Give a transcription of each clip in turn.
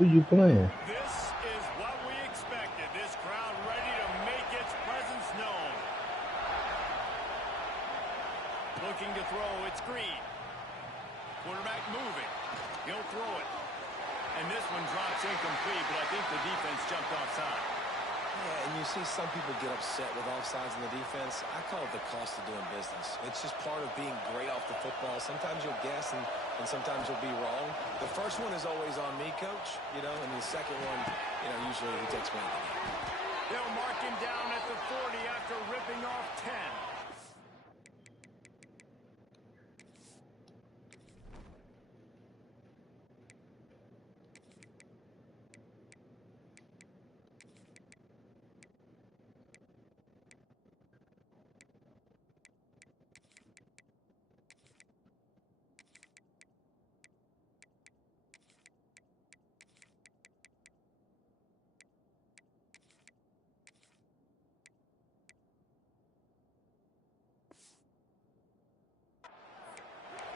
Who you playing? This is what we expected. This crowd ready to make its presence known. Looking to throw, it's Green. Quarterback moving. He'll throw it. And this one drops incomplete, but I think the defense jumped offside. Yeah, and you see some people get upset with offsides in the defense. I call it the cost of doing business. It's just part of being great off the football. Sometimes you'll guess and sometimes you'll be wrong. The first one is always on me, Coach, and the second one, usually he takes me. They'll mark him down at the 40 after ripping off 10.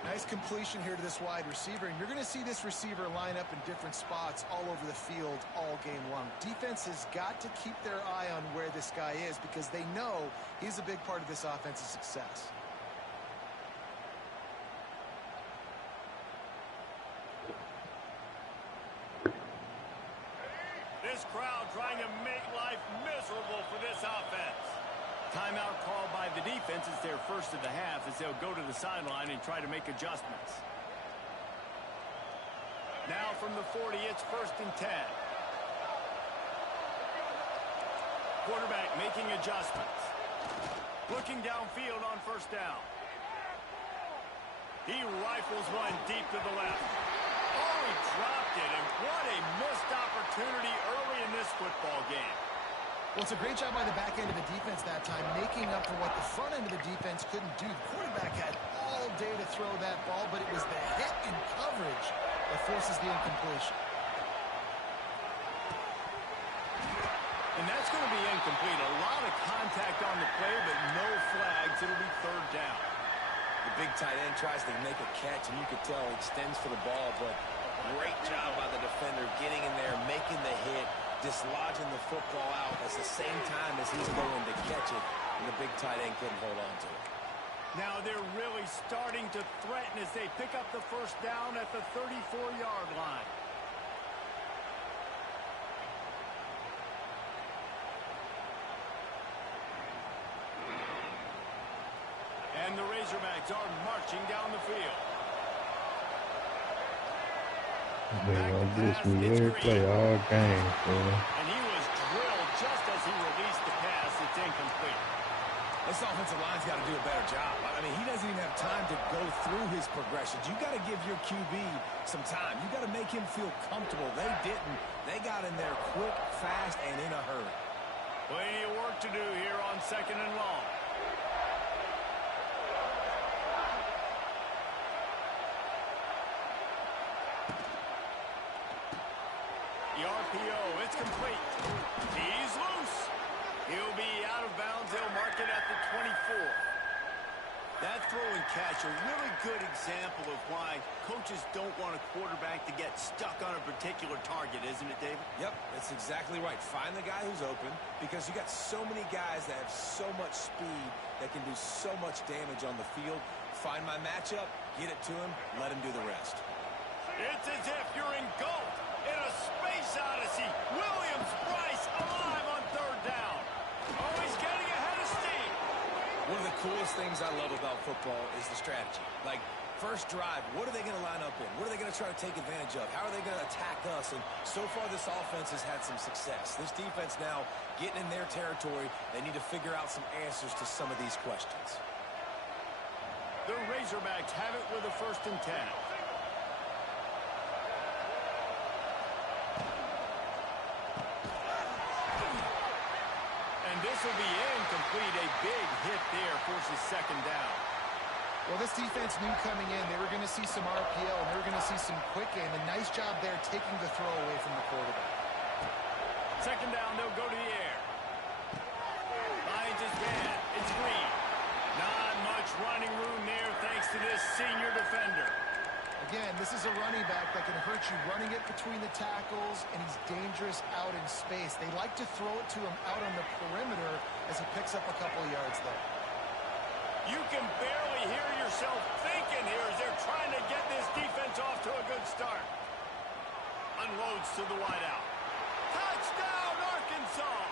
Nice completion here to this wide receiver, and you're going to see this receiver line up in different spots all over the field all game long. Defense has got to keep their eye on where this guy is because they know he's a big part of this offense's success. This crowd trying to make life miserable for this offense. Timeout called by the defense is their first of the half as they'll go to the sideline and try to make adjustments. Now from the 40, it's 1st and 10. Quarterback making adjustments. Looking downfield on 1st down. He rifles one deep to the left. Oh, he dropped it, and what a missed opportunity early in this football game. Well, it's a great job by the back end of the defense that time, making up for what the front end of the defense couldn't do. The quarterback had all day to throw that ball, but it was the hit in coverage that forces the incompletion. And that's going to be incomplete. A lot of contact on the play, but no flags. It'll be 3rd down. The big tight end tries to make a catch, and you could tell he extends for the ball, but great job by the defender getting in there, making the hit, dislodging the football out at the same time as he's going to catch it, and the big tight end couldn't hold on to it. Now they're really starting to threaten as they pick up the 1st down at the 34-yard line. And the Razorbacks are marching down the field. They're gonna blitz me every play all game, boy. And he was drilled just as he released the pass. It's incomplete. This offensive line's got to do a better job. I mean, he doesn't even have time to go through his progressions. You got to give your QB some time. You got to make him feel comfortable. They didn't. They got in there quick, fast, and in a hurry. Plenty of work to do here on 2nd and long. The RPO, it's complete. He's loose. He'll be out of bounds. They'll mark it at the 24. That throw and catch, a really good example of why coaches don't want a quarterback to get stuck on a particular target, isn't it, David? Yep, that's exactly right. Find the guy who's open because you got so many guys that have so much speed that can do so much damage on the field. Find my matchup, get it to him, let him do the rest. It's as if you're engulfed in a space odyssey. Williams-Brice alive on 3rd down. Oh, he's getting ahead of steam. One of the coolest things I love about football is the strategy. Like, first drive, what are they going to line up in? What are they going to try to take advantage of? How are they going to attack us? And so far, this offense has had some success. This defense now getting in their territory. They need to figure out some answers to some of these questions. The Razorbacks have it with a 1st and 10. This will be incomplete. A big hit there forces 2nd down. Well, this defense knew coming in they were going to see some RPO and they were going to see some quick game. A nice job there taking the throw away from the quarterback. 2nd down, they'll go to the air. Finds his man. It's Green. Not much running room there thanks to this senior defender. again, this is a running back that can hurt you running it between the tackles, and he's dangerous out in space. They like to throw it to him out on the perimeter as he picks up a couple of yards there. You can barely hear yourself thinking here as they're trying to get this defense off to a good start. Unloads to the wideout. Touchdown, Arkansas!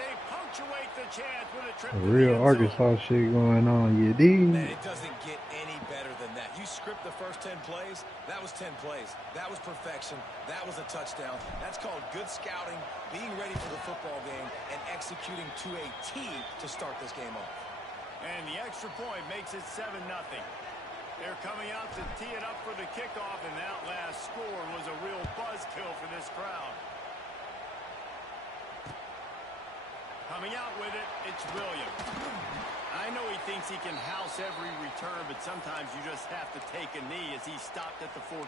They punctuate the chance with a trip to the Real end Arkansas zone. shit going on, you dig? Man, it doesn't get any better than that. You script the first 10 plays, that was 10 plays. That was perfection. That was a touchdown. That's called good scouting, being ready for the football game, and executing to a T to start this game off. And the extra point makes it 7-0. They're coming out to tee it up for the kickoff, and that last score was a real buzzkill for this crowd. Coming out with it, it's Williams. I know he thinks he can house every return, but sometimes you just have to take a knee as he stopped at the 14.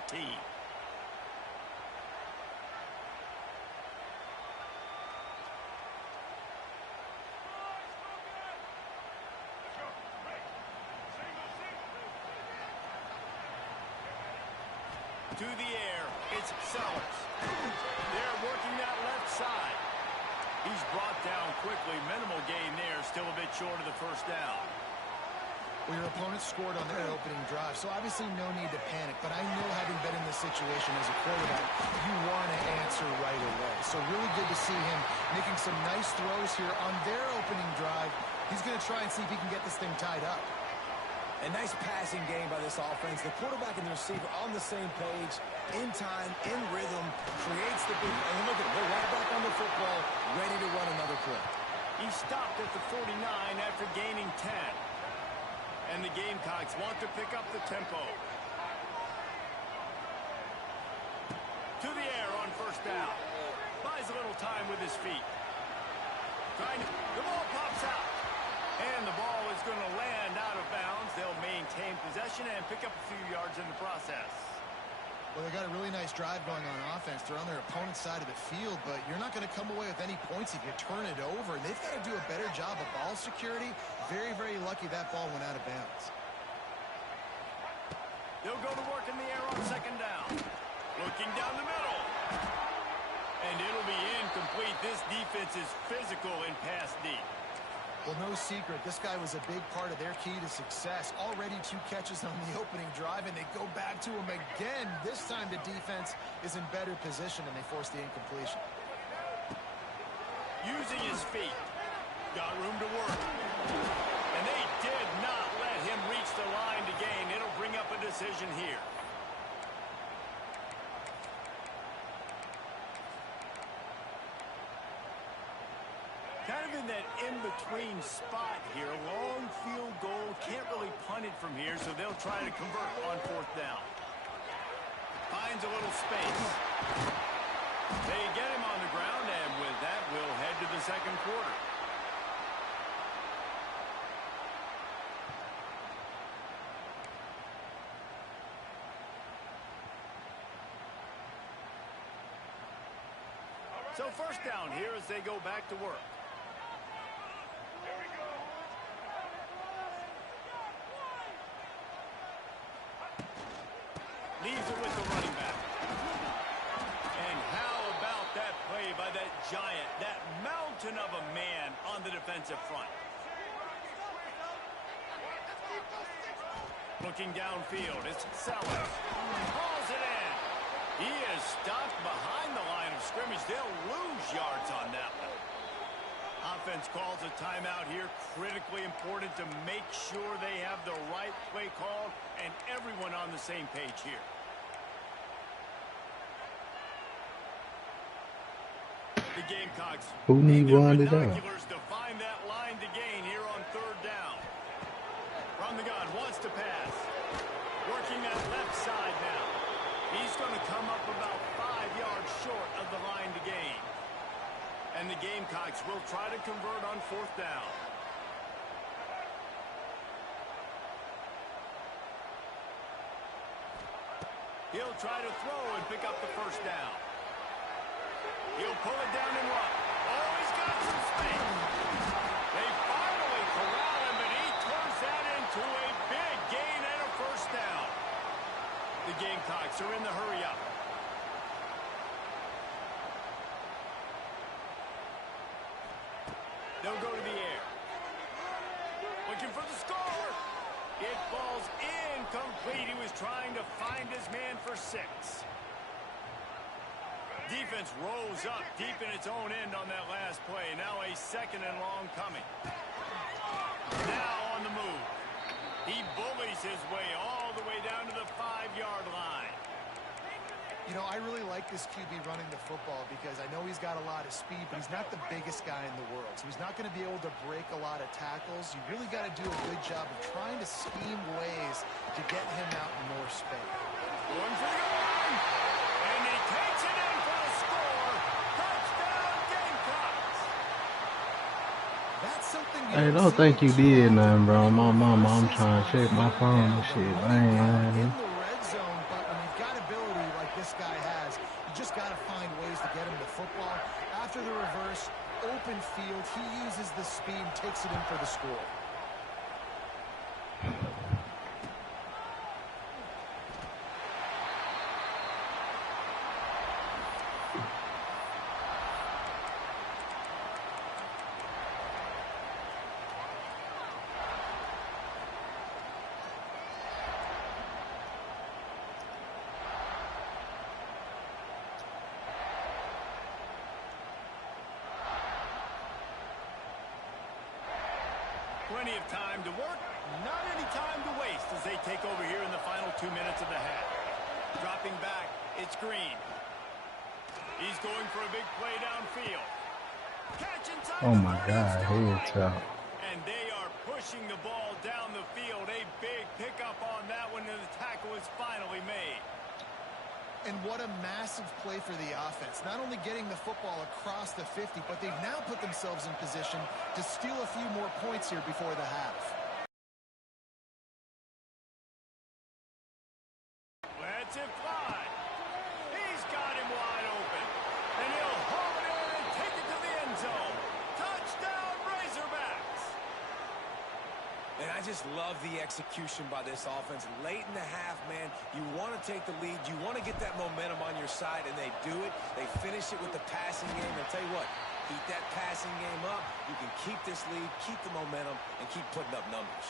To the air, it's Sellers. They're working that left side. He's brought down quickly. Minimal gain there, still a bit short of the first down. Well, your opponent scored on their opening drive, so obviously no need to panic. But I know, having been in this situation as a quarterback, you want to answer right away. So really good to see him making some nice throws here on their opening drive. He's going to try and see if he can get this thing tied up. A nice passing game by this offense. The quarterback and the receiver on the same page, in time, in rhythm, creates the big. And look at it, they're right back on the football, ready to run another play. He stopped at the 49 after gaining 10. And the Gamecocks want to pick up the tempo. To the air on first down. Buys a little time with his feet. The ball pops out. And the ball is going to land out of bounds. They'll maintain possession and pick up a few yards in the process. Well, they got a really nice drive going on offense. They're on their opponent's side of the field, but you're not going to come away with any points if you turn it over. And they've got to do a better job of ball security. Very, very lucky that ball went out of bounds. They'll go to work in the air on second down. Looking down the middle. And it'll be incomplete. This defense is physical in pass deep. Well, no secret, this guy was a big part of their key to success. Already 2 catches on the opening drive, and they go back to him again. This time the defense is in better position, and they force the incompletion. Using his feet. Got room to work. And they did not let him reach the line to gain. It'll bring up a decision here. Kind of in that in-between spot here. Long field goal. Can't really punt it from here, so they'll try to convert on fourth down. Finds a little space. They get him on the ground, and with that, we'll head to the second quarter. So first down here as they go back to work. Leaves it with the running back. And how about that play by that giant, that mountain of a man on the defensive front? Looking downfield, it's Sellers. Hauls it in. He is stopped behind the line of scrimmage. They'll lose yards on that one. Offense calls a timeout here. Critically important to make sure they have the right play call and everyone on the same page here. The Gamecocks Who need need their one to down? binoculars to find that line to gain here on third down. From the gun, wants to pass. Working that left side now. He's going to come up about 5 yards short of the line to gain. And the Gamecocks will try to convert on fourth down. He'll try to throw and pick up the first down. He'll pull it down and run. Oh, he's got some space. They finally corral him, but he turns that into a big gain and a first down. The Gamecocks are in the hurry up. They'll go to the air. Looking for the score. It falls incomplete. He was trying to find his man for 6. Defense rose up deep in its own end on that last play. Now a 2nd and long coming. Now on the move. He bullies his way all the way down to the 5-yard line. You know, I really like this QB running the football because I know he's got a lot of speed, but he's not the biggest guy in the world. So he's not going to be able to break a lot of tackles. You really got to do a good job of trying to scheme ways to get him out in more space. Going for the line. And he takes it in for the score. Touchdown, Gamecocks. That's something Hey, don't think you did nothing, bro. My mama, I'm trying to check my phone and shit. I ain't lying. In the red zone, but when you've got ability like this guy has, you just got to find ways to get him the football. After the reverse, open field, he uses the speed, takes it in for the score. Plenty of time to work, not any time to waste as they take over here in the final 2 minutes of the half. Dropping back, it's Green. He's going for a big play downfield. Catch inside Oh the my 30, God, still heads running. out. And they are pushing the ball down the field. A big pickup on that one, and the tackle is finally made. And what a massive play for the offense. Not only getting the football across the 50, but they've now put themselves in position to steal a few more points here before the half. Lets it fly. He's got him wide open. And he'll haul it in and take it to the end zone. Touchdown, Razorbacks. And I just love the execution by this offense. Late in the half, man, you want to take the lead. You want to get that momentum on your side, and they do it. They finish it with the passing game. And I'll tell you what, keep that passing game up. You can keep this lead, keep the momentum, and keep putting up numbers.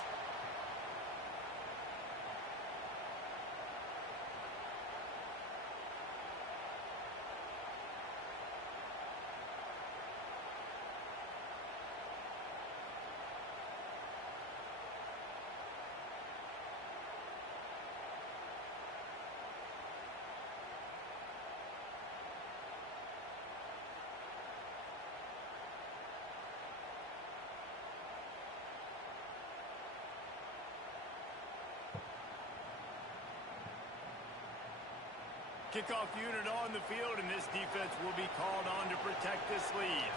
Kickoff unit on the field, and this defense will be called on to protect this lead.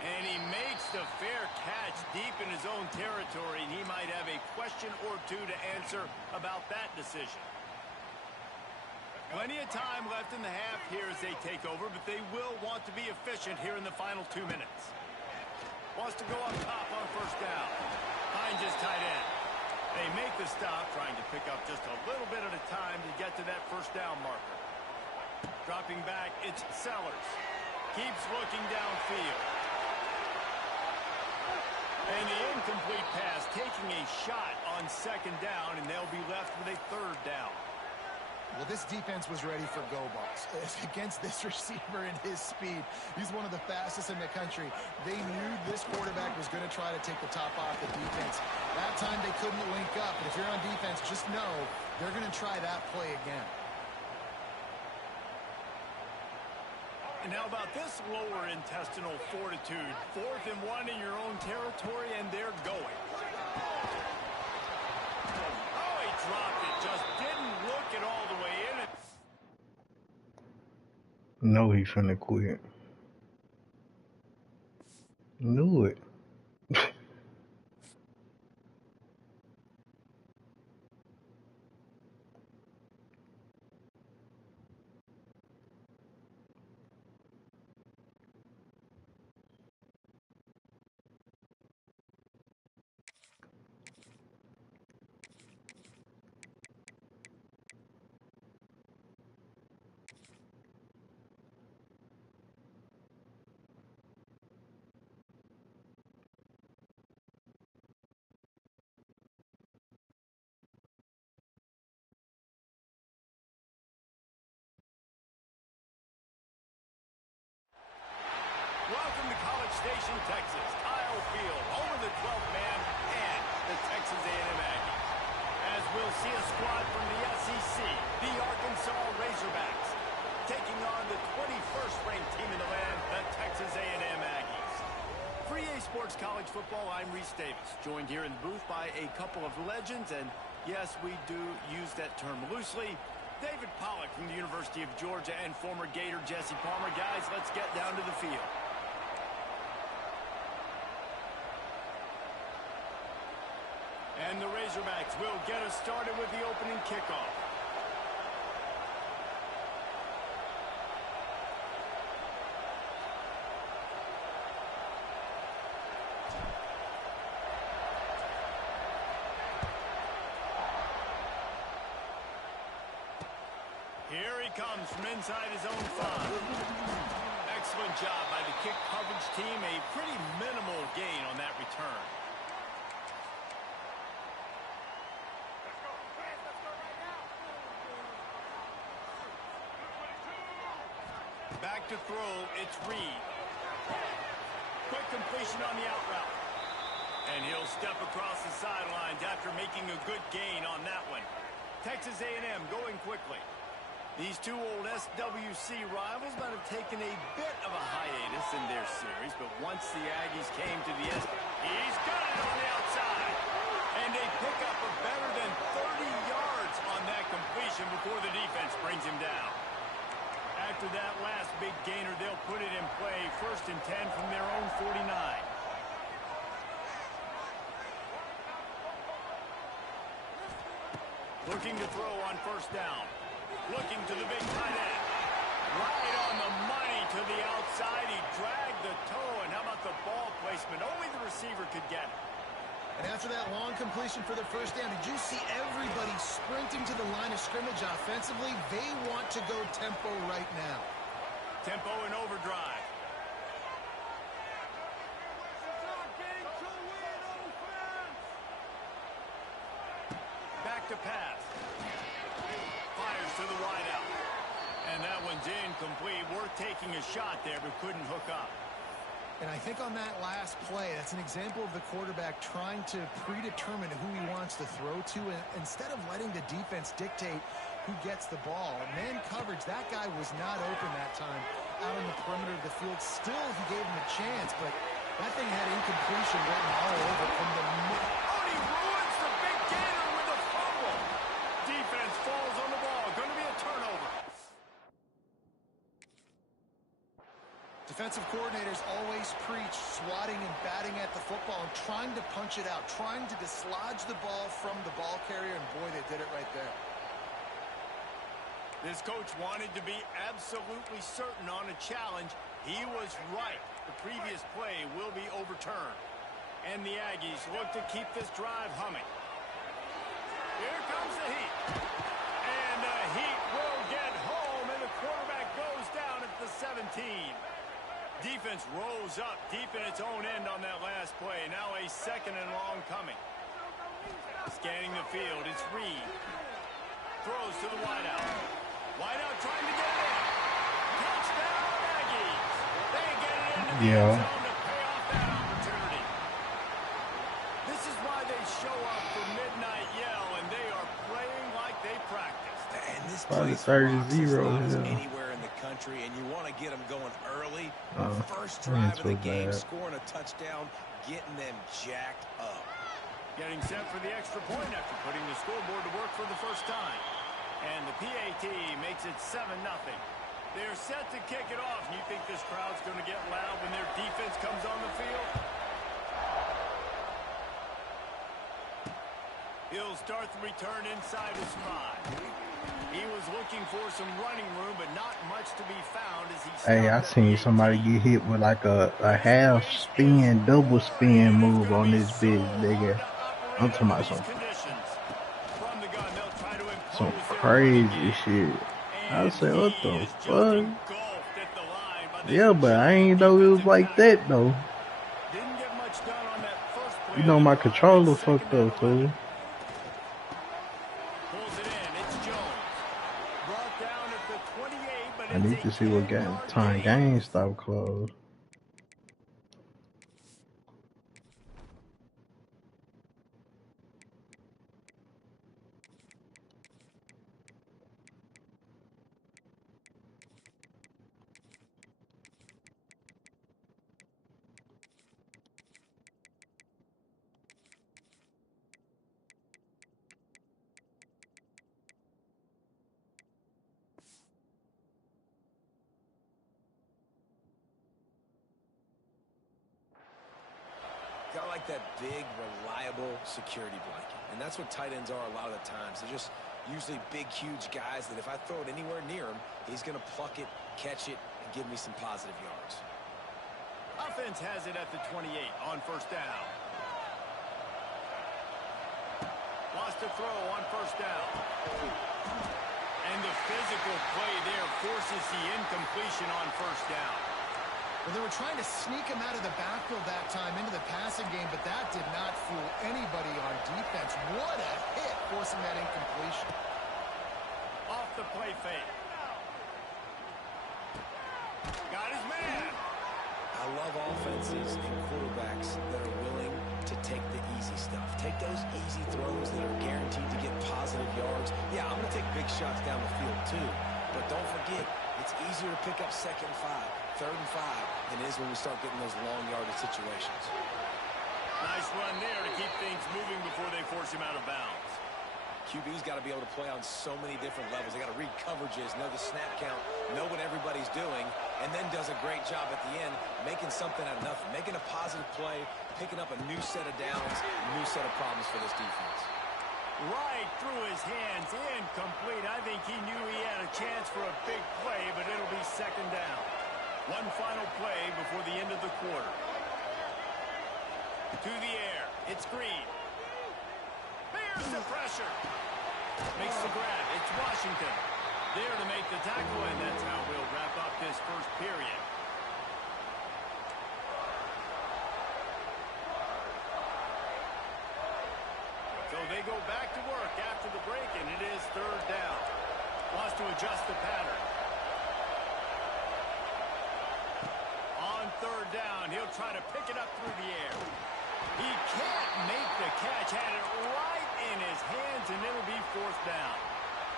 And he makes the fair catch deep in his own territory, and he might have a question or two to answer about that decision. Plenty of time left in the half here as they take over, but they will want to be efficient here in the final 2 minutes. Wants to go up top on 1st down. Finds his tight end. They make the stop, trying to pick up just a little bit at a time to get to that 1st down marker. Dropping back, it's Sellers. Keeps looking downfield. And the incomplete pass, taking a shot on 2nd down, and they'll be left with a 3rd down. Well, this defense was ready for go balls. Against this receiver and his speed, he's one of the fastest in the country. They knew this quarterback was going to try to take the top off the defense. That time they couldn't link up. And if you're on defense, just know they're going to try that play again. And how about this lower intestinal fortitude? 4th and 1 in your own territory, and they're going. Oh, he dropped it. Just didn't look it all the way in. No, he finna quit. Knew it. Welcome to College Station, Texas. Kyle Field, home of the 12th man and the Texas A&M Aggies. As we'll see a squad from the SEC, the Arkansas Razorbacks, taking on the 21st ranked team in the land, the Texas A&M Aggies. For EA Sports College Football, I'm Reese Davis, joined here in the booth by a couple of legends, and yes, we do use that term loosely. David Pollack from the University of Georgia and former Gator Jesse Palmer. Guys, let's get down to the field. And the Razorbacks will get us started with the opening kickoff. Here he comes from inside his own 5. Excellent job by the kick coverage team. A pretty minimal gain on that return. Back to throw, it's Reed. Quick completion on the out route. And he'll step across the sidelines after making a good gain on that one. Texas A&M going quickly. These two old SWC rivals might have taken a bit of a hiatus in their series, but once the Aggies came to the he's got it on the outside. And a pickup of better than 30 yards on that completion before the defense brings him down. After that last big gainer, they'll put it in play, 1st and 10 from their own 49. Looking to throw on 1st down. Looking to the big tight end. Right on the money to the outside. He dragged the toe, and how about the ball placement? Only the receiver could get it. And after that long completion for the 1st down, did you see everybody sprinting to the line of scrimmage offensively? They want to go tempo right now. Tempo and overdrive. Back to pass. Fires to the wideout. And that one's incomplete. Worth taking a shot there, but couldn't hook up. And I think on that last play, that's an example of the quarterback trying to predetermine who he wants to throw to, and instead of letting the defense dictate who gets the ball. Man coverage, that guy was not open that time out on the perimeter of the field. Still, he gave him a chance, but that thing had incompletion written all over from the middle. Oh, he ruins the big gainer with a fumble. Defense falls on the ball. Going to be a turnover. Defensive coordinators always preach swatting and batting at the football and trying to punch it out, trying to dislodge the ball from the ball carrier, and boy, they did it right there. This coach wanted to be absolutely certain on a challenge. He was right. The previous play will be overturned. And the Aggies look to keep this drive humming. Here comes the heat. And the heat will get home, and the quarterback goes down at the 17. Defense rose up deep in its own end on that last play. Now a 2nd and long coming. Scanning the field, it's Reed. Throws to the wideout. Wideout trying to get it in. Touchdown, Aggies. They get it into the end zone to pay off that opportunity. This is why they show up for midnight yell, and they are playing like they practiced. And this Probably place 30-0. anywhere in the country, and you want to get them going early. First ain't drive of the so game, bad. scoring a touchdown, getting them jacked up. Getting set for the extra point after putting the scoreboard to work for the first time. And the PAT makes it 7-0. They're set to kick it off. You think this crowd's going to get loud when their defense comes on the field? He'll start the return inside his 5. He was looking for some running room, but not much to be found as he Hey, I seen somebody get hit with like a half spin, double spin move on this bitch, nigga. I'm talking about some crazy shit. I said, what the fuck? Yeah, but I ain't know it was like that though. You know my controller fucked up, fool. I need to see what time GameStop closed. Got to like that big, reliable security blanket. And that's what tight ends are a lot of the times. They're just usually big, huge guys that if I throw it anywhere near him, he's going to pluck it, catch it, and give me some positive yards. Offense has it at the 28 on first down. Lost to throw on first down. And the physical play there forces the incompletion on first down. Well, they were trying to sneak him out of the backfield that time into the passing game, but that did not fool anybody on defense. What a hit, forcing that incompletion. Off the play fake. Got his man. I love offenses and quarterbacks that are willing to take the easy stuff. Take those easy throws that are guaranteed to get positive yards. Yeah, I'm going to take big shots down the field too. But don't forget, it's easier to pick up 2nd and 5, 3rd and 5 than it is when we start getting those long yardage situations. Nice run there to keep things moving before they force him out of bounds. QB's got to be able to play on so many different levels. They got to read coverages, know the snap count, know what everybody's doing, and then does a great job at the end making something out of nothing, making a positive play, picking up a new set of downs, a new set of problems for this defense. Right through his hands, incomplete. I think he knew he had a chance for a big play, but it'll be 2nd down. One final play before the end of the quarter. To the air, it's Green. Here's the pressure. Makes the grab. It's Washington. There to make the tackle, and that's how we'll wrap up this first period. So they go back to work after the break, and it is 3rd down. Wants to adjust the pattern. On 3rd down, he'll try to pick it up through the air. He can't make the catch. Had it right in his hands, and it'll be 4th down.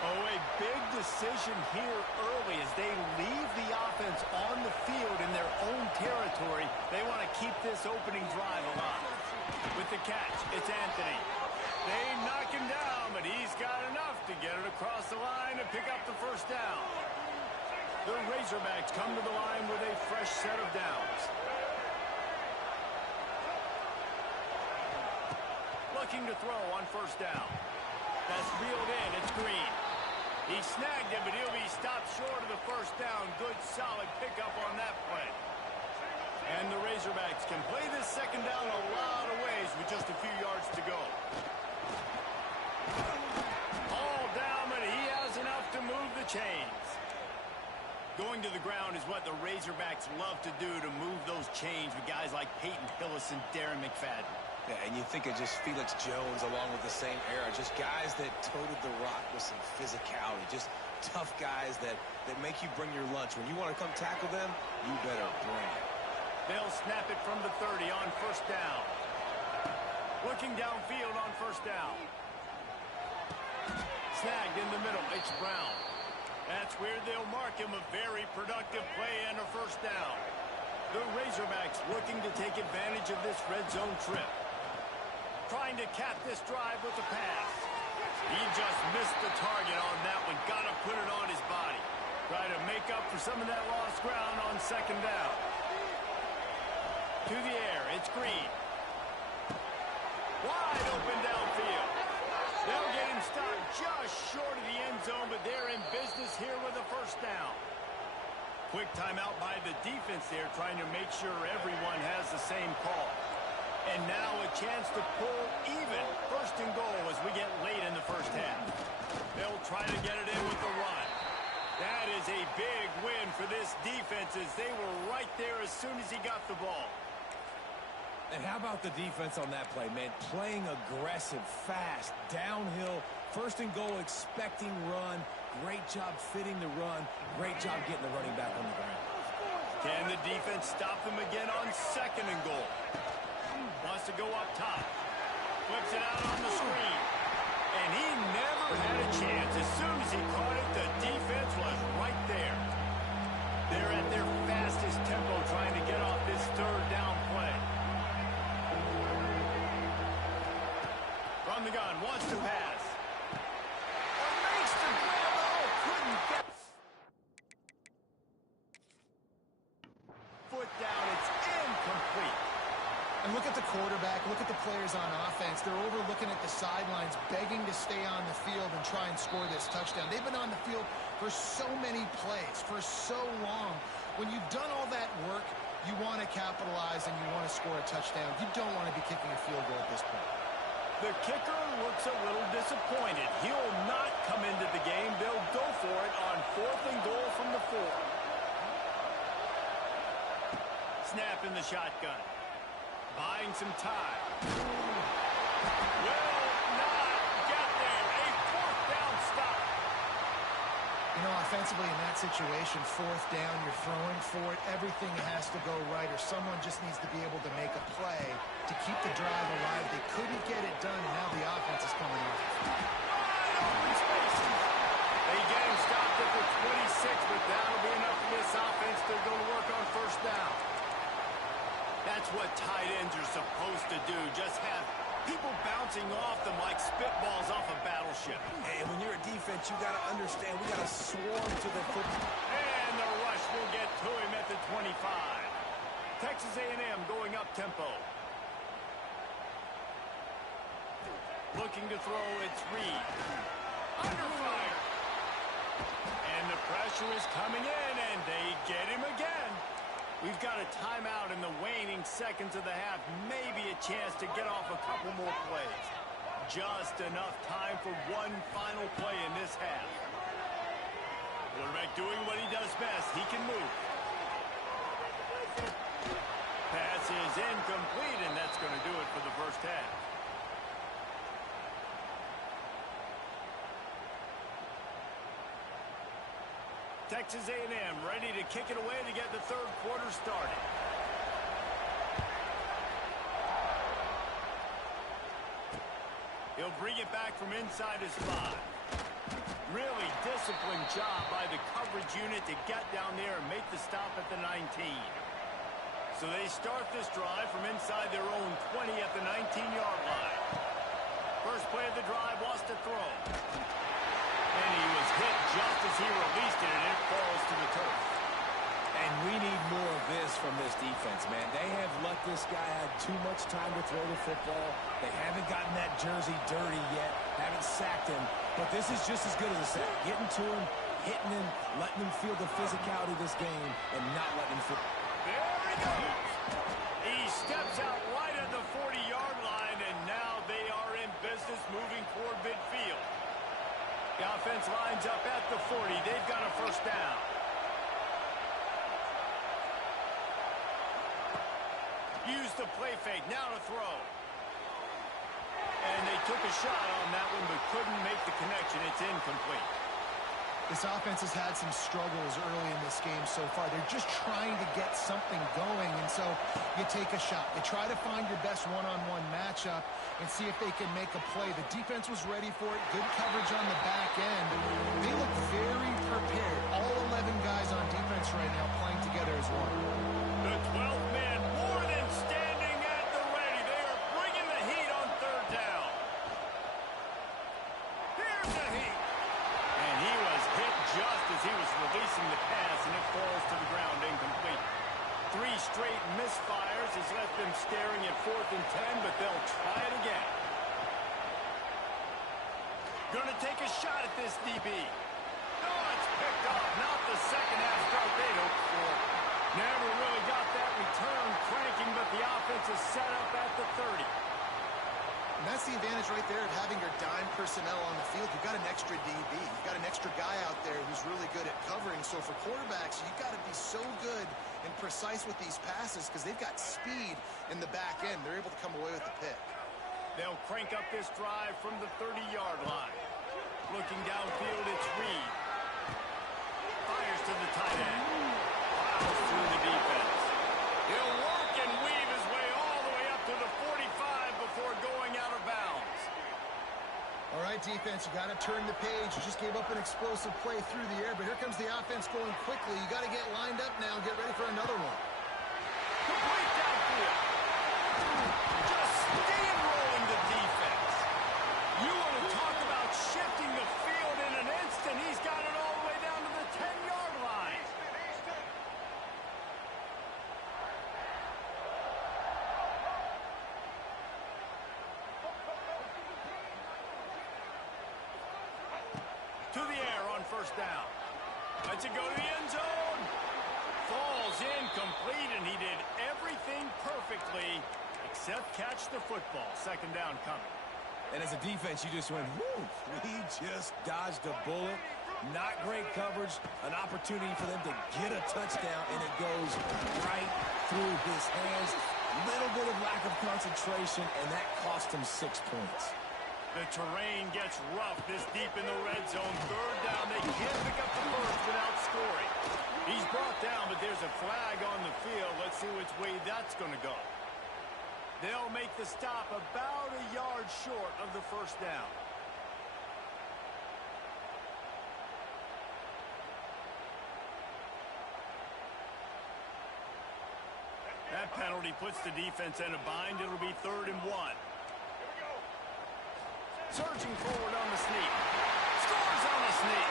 Oh, a big decision here early as they leave the offense on the field in their own territory. They want to keep this opening drive alive. With the catch, it's Anthony. They knock him down, but he's got enough to get it across the line and pick up the 1st down. The Razorbacks come to the line with a fresh set of downs. Looking to throw on 1st down. That's reeled in. It's Green. He snagged him, but he'll be stopped short of the 1st down. Good, solid pickup on that play. And the Razorbacks can play this 2nd down a lot of ways with just a few yards to go. All down, but he has enough to move the chains. Going to the ground is what the Razorbacks love to do, to move those chains with guys like Peyton Hillis and Darren McFadden. Yeah, and you think of just Felix Jones along with the same era, just guys that toted the rock with some physicality, just tough guys that make you bring your lunch. When you want to come tackle them, you better bring it. They'll snap it from the 30 on 1st down. Looking downfield on 1st down. Snagged in the middle. It's Brown. That's where they'll mark him. A very productive play and a 1st down. The Razorbacks looking to take advantage of this red zone trip. Trying to cap this drive with a pass. He just missed the target on that one. Got to put it on his body. Try to make up for some of that lost ground on 2nd down. To the air, it's Green. Wide open downfield. They'll get him stopped just short of the end zone, but they're in business here with a 1st down. Quick timeout by the defense there, trying to make sure everyone has the same call. And now a chance to pull even 1st and goal as we get late in the 1st half. They'll try to get it in with the run. That is a big win for this defense, as they were right there as soon as he got the ball. And how about the defense on that play, man? Playing aggressive, fast, downhill, 1st and goal, expecting run. Great job fitting the run. Great job getting the running back on the ground. Can the defense stop them again on 2nd and goal? Wants to go up top. Flips it out on the screen. And he never had a chance. As soon as he caught it, the defense was right there. They're at their fastest tempo trying to get off this 3rd down play. From the gun, wants to pass. Makes the grab. Oh, couldn't get. Foot down, it's incomplete. And look at the quarterback, look at the players on offense. They're overlooking at the sidelines, begging to stay on the field and try and score this touchdown. They've been on the field for so many plays, for so long. When you've done all that work, you want to capitalize and you want to score a touchdown. You don't want to be kicking a field goal at this point. The kicker looks a little disappointed. He'll not come into the game. They'll go for it on 4th and goal from the 4. Snap in the shotgun. Buying some time. Will not get there. A 4th down stop. You know, offensively in that situation, 4th down, you're throwing for it. Everything has to go right, or someone just needs to be able to make a play to keep the drive alive. They couldn't get it done, and now the offense is coming off. Open spaces. They get him stopped at the 26, but that'll be enough for this offense to go to work on 1st down. That's what tight ends are supposed to do. Just have people bouncing off them like spitballs off a battleship. Hey, when you're a defense, you got to understand we got to swarm to the football. And the rush will get to him at the 25. Texas A&M going up tempo. Looking to throw, it's Reed. Under fire. And the pressure is coming in, and they get him again. We've got a timeout in the waning seconds of the half. Maybe a chance to get off a couple more plays. Just enough time for one final play in this half. Quarterback doing what he does best. He can move. Pass is incomplete, and that's going to do it for the first half. Texas A&M ready to kick it away to get the 3rd quarter started. He'll bring it back from inside his 5. Really disciplined job by the coverage unit to get down there and make the stop at the 19. So they start this drive from inside their own 20 at the 19-yard line. First play of the drive was to throw. And he was hit just as he released it, and it falls to the turf. And we need more of this from this defense, man. They have let this guy have too much time to throw the football. They haven't gotten that jersey dirty yet, haven't sacked him. But this is just as good as a sack. Getting to him, hitting him, letting him feel the physicality of this game, and not letting him feel. There he goes. He steps out right at the 40-yard line, and now they are in business moving toward midfield. The offense lines up at the 40. They've got a 1st down. Use the play fake. Now to throw. And they took a shot on that one, but couldn't make the connection. It's incomplete. This offense has had some struggles early in this game so far. They're just trying to get something going, and so you take a shot. You try to find your best one-on-one matchup and see if they can make a play. The defense was ready for it. Good coverage on the back end. They look very prepared. All 11 guys on defense right now playing together as one. The 12th man more than standing at the ready. They are bringing the heat on 3rd down. Here's the heat. And he was hit just as he was releasing the pass, and it falls to the ground incomplete. 3 straight misfires has left them staring at 4th and 10, but they'll try it again. Gonna take a shot at this DB. No, it's picked off. Not the second half start they'd hoped for. Never really got that return cranking, but the offense is set up at the 30. And that's the advantage right there of having your dime personnel on the field. You've got an extra DB. You've got an extra guy out there who's really good at covering. So for quarterbacks, you've got to be so good and precise with these passes because they've got speed in the back end. They're able to come away with the pick. They'll crank up this drive from the 30-yard line. Looking downfield, it's Reed. Fires to the tight end. Plows through the defense. He'll work and weave his way all the way up to the 45 before going out of bounds. All right, defense, you got to turn the page. You just gave up an explosive play through the air, but here comes the offense going quickly. You got to get lined up now and get ready for another one. Complete downfield. Just steamrolling the defense. You want to talk about shifting the field in an instant. He's got it all the way down to the 10-yard line. first down. Lets it go to the end zone. Falls incomplete, and he did everything perfectly except catch the football. Second down coming. And as a defense, you just went, whoo, we just dodged a bullet. Not great coverage, an opportunity for them to get a touchdown, and it goes right through his hands. Little bit of lack of concentration, and that cost him 6 points. The terrain gets rough this deep in the red zone. Third down, they can't pick up the first without scoring. He's brought down, but there's a flag on the field. Let's see which way that's going to go. They'll make the stop about a yard short of the first down. That penalty puts the defense in a bind. It'll be 3rd and 1. Surging forward on the sneak. Scores on the sneak.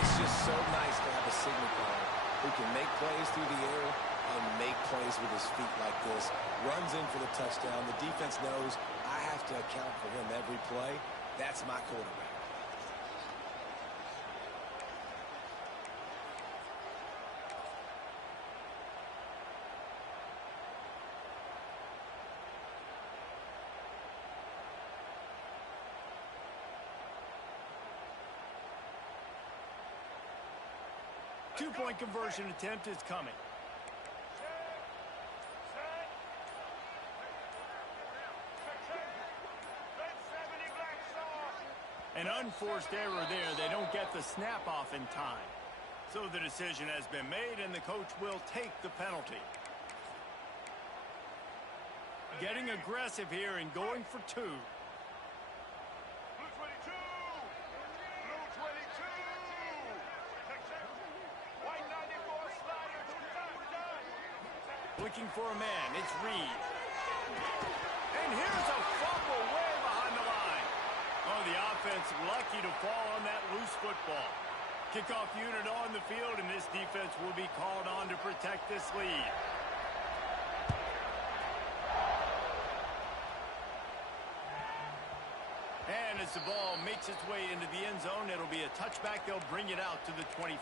It's just so nice to have a signal caller who can make plays through the air and make plays with his feet like this. Runs in for the touchdown. The defense knows I have to account for him every play. That's my quarterback. Two-point conversion attempt is coming. An unforced error there. They don't get the snap off in time. So the decision has been made, and the coach will take the penalty. Getting aggressive here and going for 2. Looking for a man. It's Reed. And here's a fumble way behind the line. Oh, the offense lucky to fall on that loose football. Kickoff unit on the field, and this defense will be called on to protect this lead. And as the ball makes its way into the end zone, it'll be a touchback. They'll bring it out to the 25.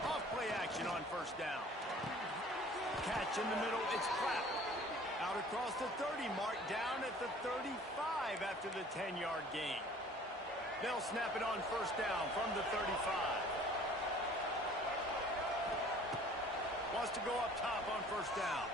Off-play action on first down. Catch in the middle, it's Clapp. Out across the 30 mark, down at the 35 after the 10-yard gain. They'll snap it on first down from the 35. Wants to go up top on first down.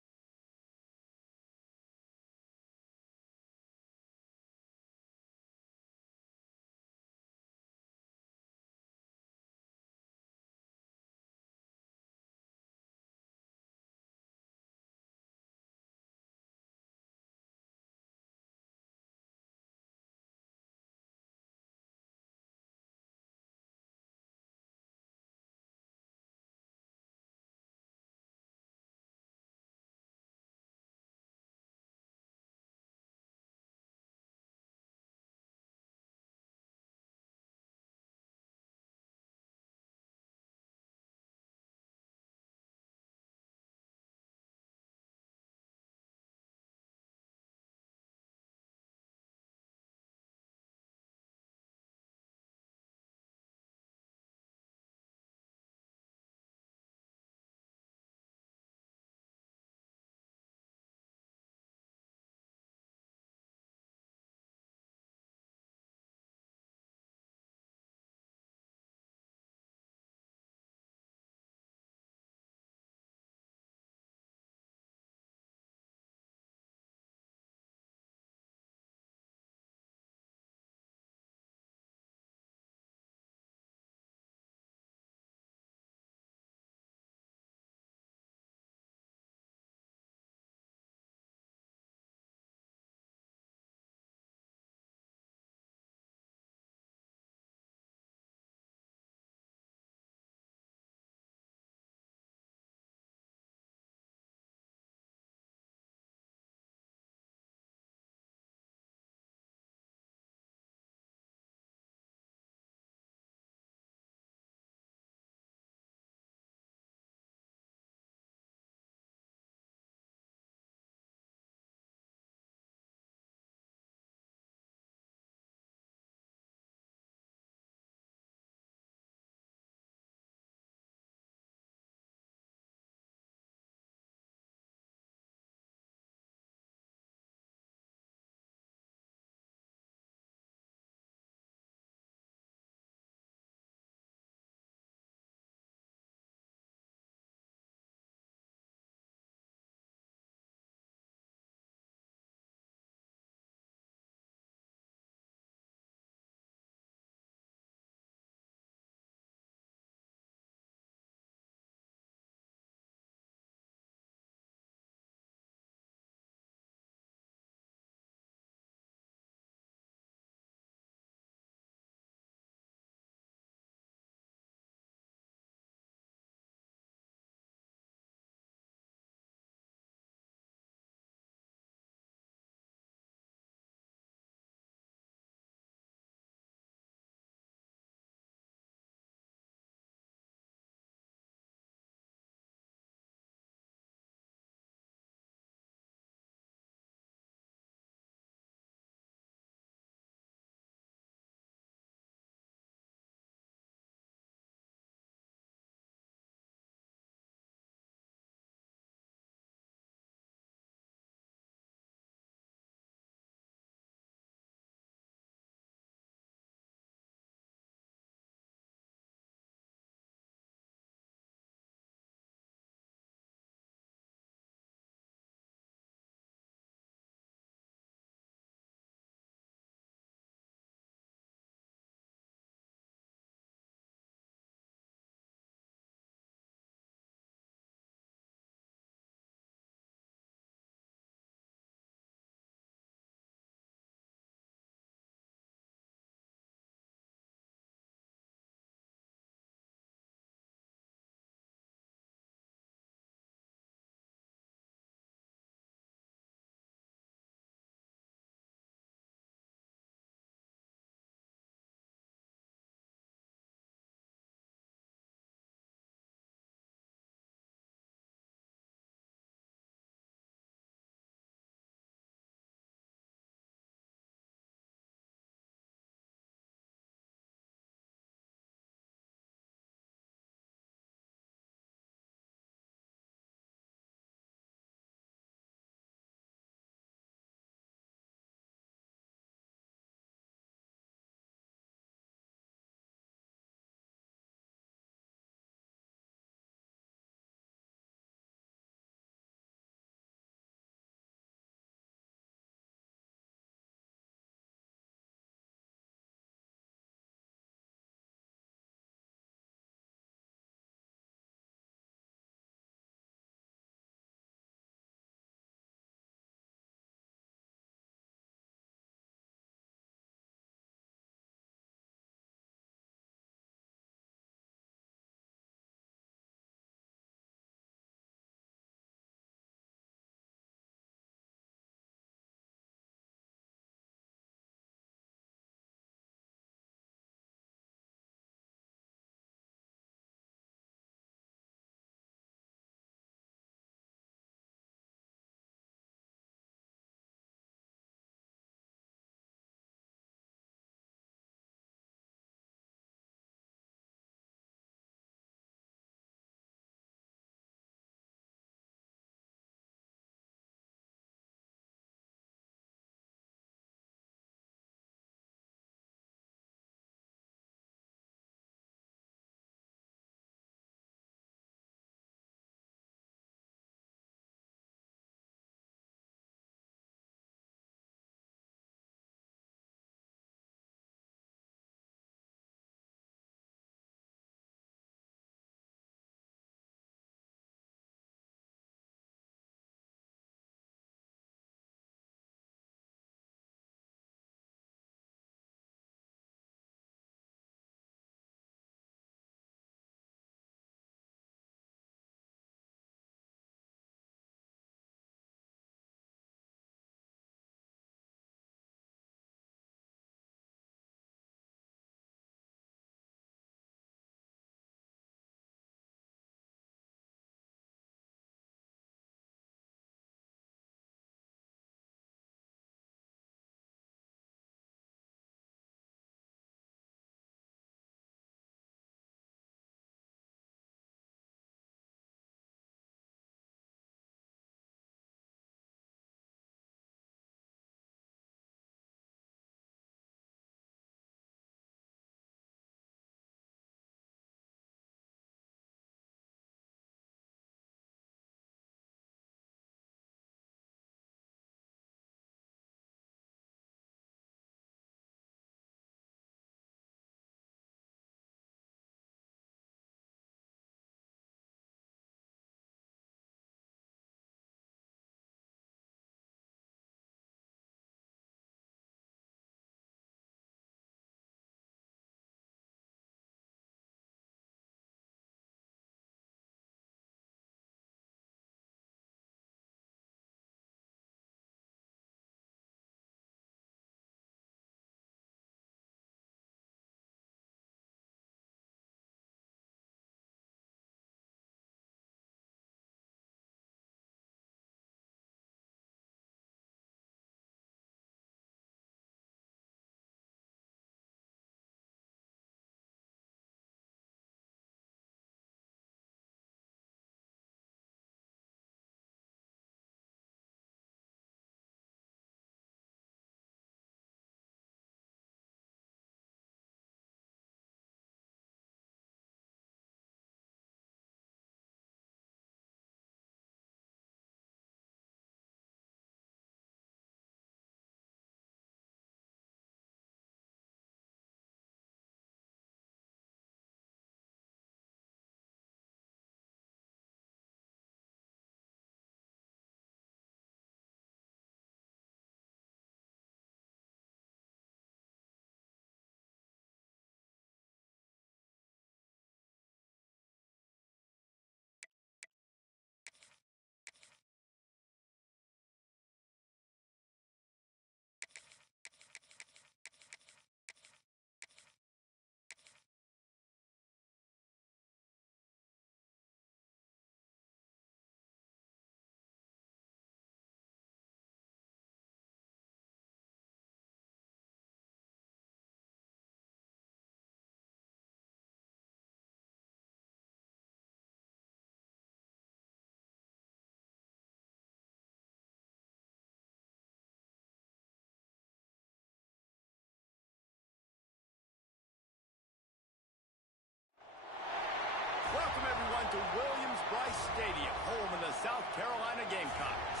to Williams-Brice Stadium, home of the South Carolina Gamecocks.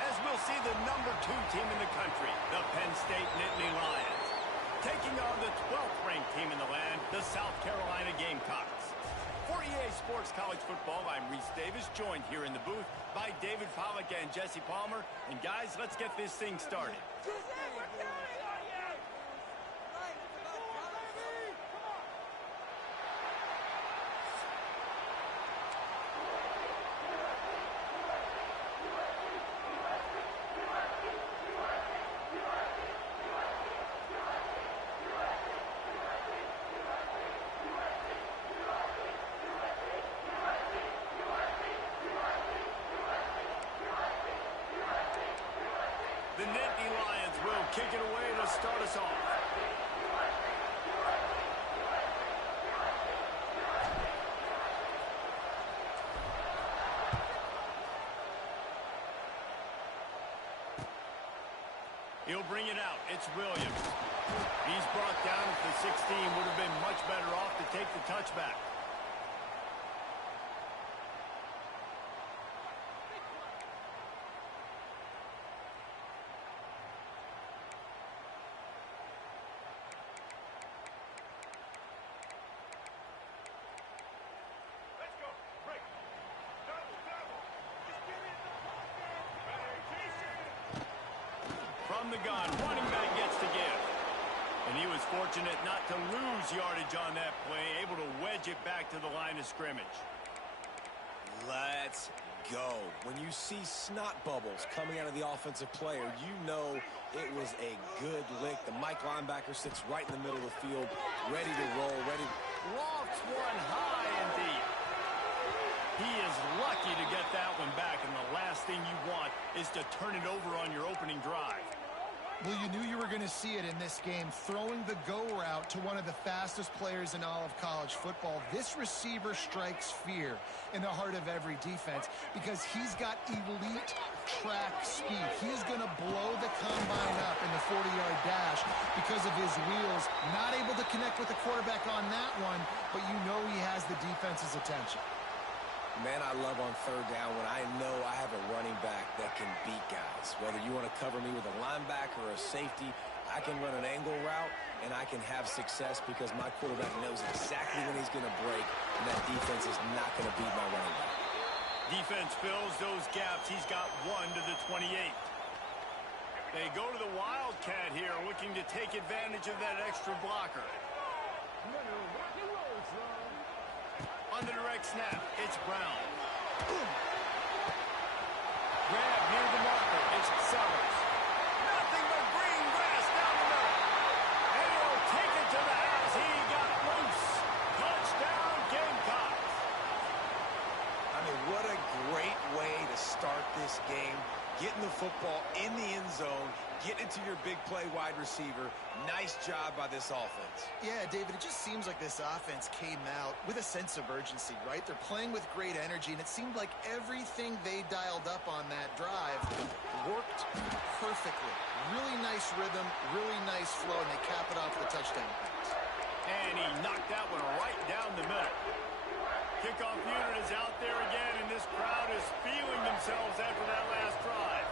As we'll see the #2 team in the country, the Penn State Nittany Lions, taking on the 12th ranked team in the land, the South Carolina Gamecocks. For EA Sports College Football, I'm Reese Davis, joined here in the booth by David Pollack and Jesse Palmer. And guys, let's get this thing started. The Nittany Lions will kick it away to start us off. He'll bring it out. It's Williams. He's brought down at the 16. Would have been much better off to take the touchback. From the gun, running back gets to give. And he was fortunate not to lose yardage on that play, able to wedge it back to the line of scrimmage. Let's go. When you see snot bubbles coming out of the offensive player, you know it was a good lick. The Mike linebacker sits right in the middle of the field, ready to roll, ready. Lofts one high and deep. He is lucky to get that one back, and the last thing you want is to turn it over on your opening drive. Well, you knew you were going to see it in this game, throwing the go route to one of the fastest players in all of college football. This receiver strikes fear in the heart of every defense because he's got elite track speed. He's going to blow the combine up in the 40-yard dash because of his wheels. Not able to connect with the quarterback on that one, but you know he has the defense's attention. Man, I love on third down when I know I have a running back that can beat guys. Whether you want to cover me with a linebacker or a safety, I can run an angle route, and I can have success because my quarterback knows exactly when he's going to break, and that defense is not going to beat my running back. Defense fills those gaps. He's got 1 to the 28. They go to the Wildcat here, looking to take advantage of that extra blocker. On the direct snap, it's Brown. Grab near the marker, it's Sellers. Nothing but green grass down the middle. And he'll take it to the house. He got loose. Touchdown, Gamecocks. I mean, what a great way to start this game. Getting the football in the end zone, getting it to your big play wide receiver. Nice job by this offense. Yeah, David, it just seems like this offense came out with a sense of urgency, right? They're playing with great energy, and it seemed like everything they dialed up on that drive worked perfectly. Really nice rhythm, really nice flow, and they cap it off with a touchdown pass. And he knocked that one right down the middle. Kickoff unit is out there again, and this crowd is feeling themselves after that last drive.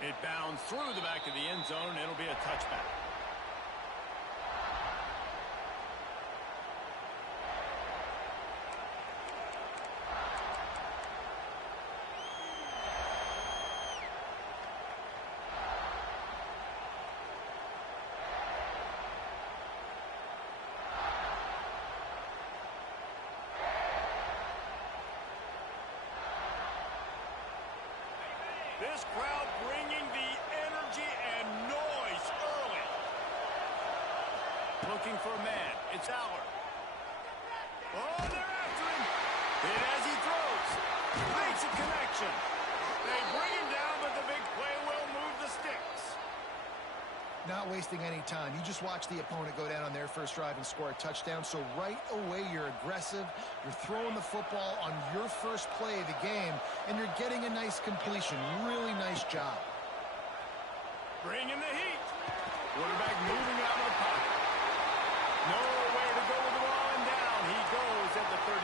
It bounds through the back of the end zone, and it'll be a touchback. This crowd bringing the energy and noise early. Looking for a man. It's Aller. Oh, they're after him. And as he throws, makes a connection. They bring him down, but the big play will move the sticks. Not wasting any time. You just watch the opponent go down on their first drive and score a touchdown. So right away, you're aggressive. You're throwing the football on your first play of the game, and you're getting a nice completion. Really nice job. Bringing the heat. Quarterback moving out of the pocket. Nowhere to go with the ball and down. He goes at the 39.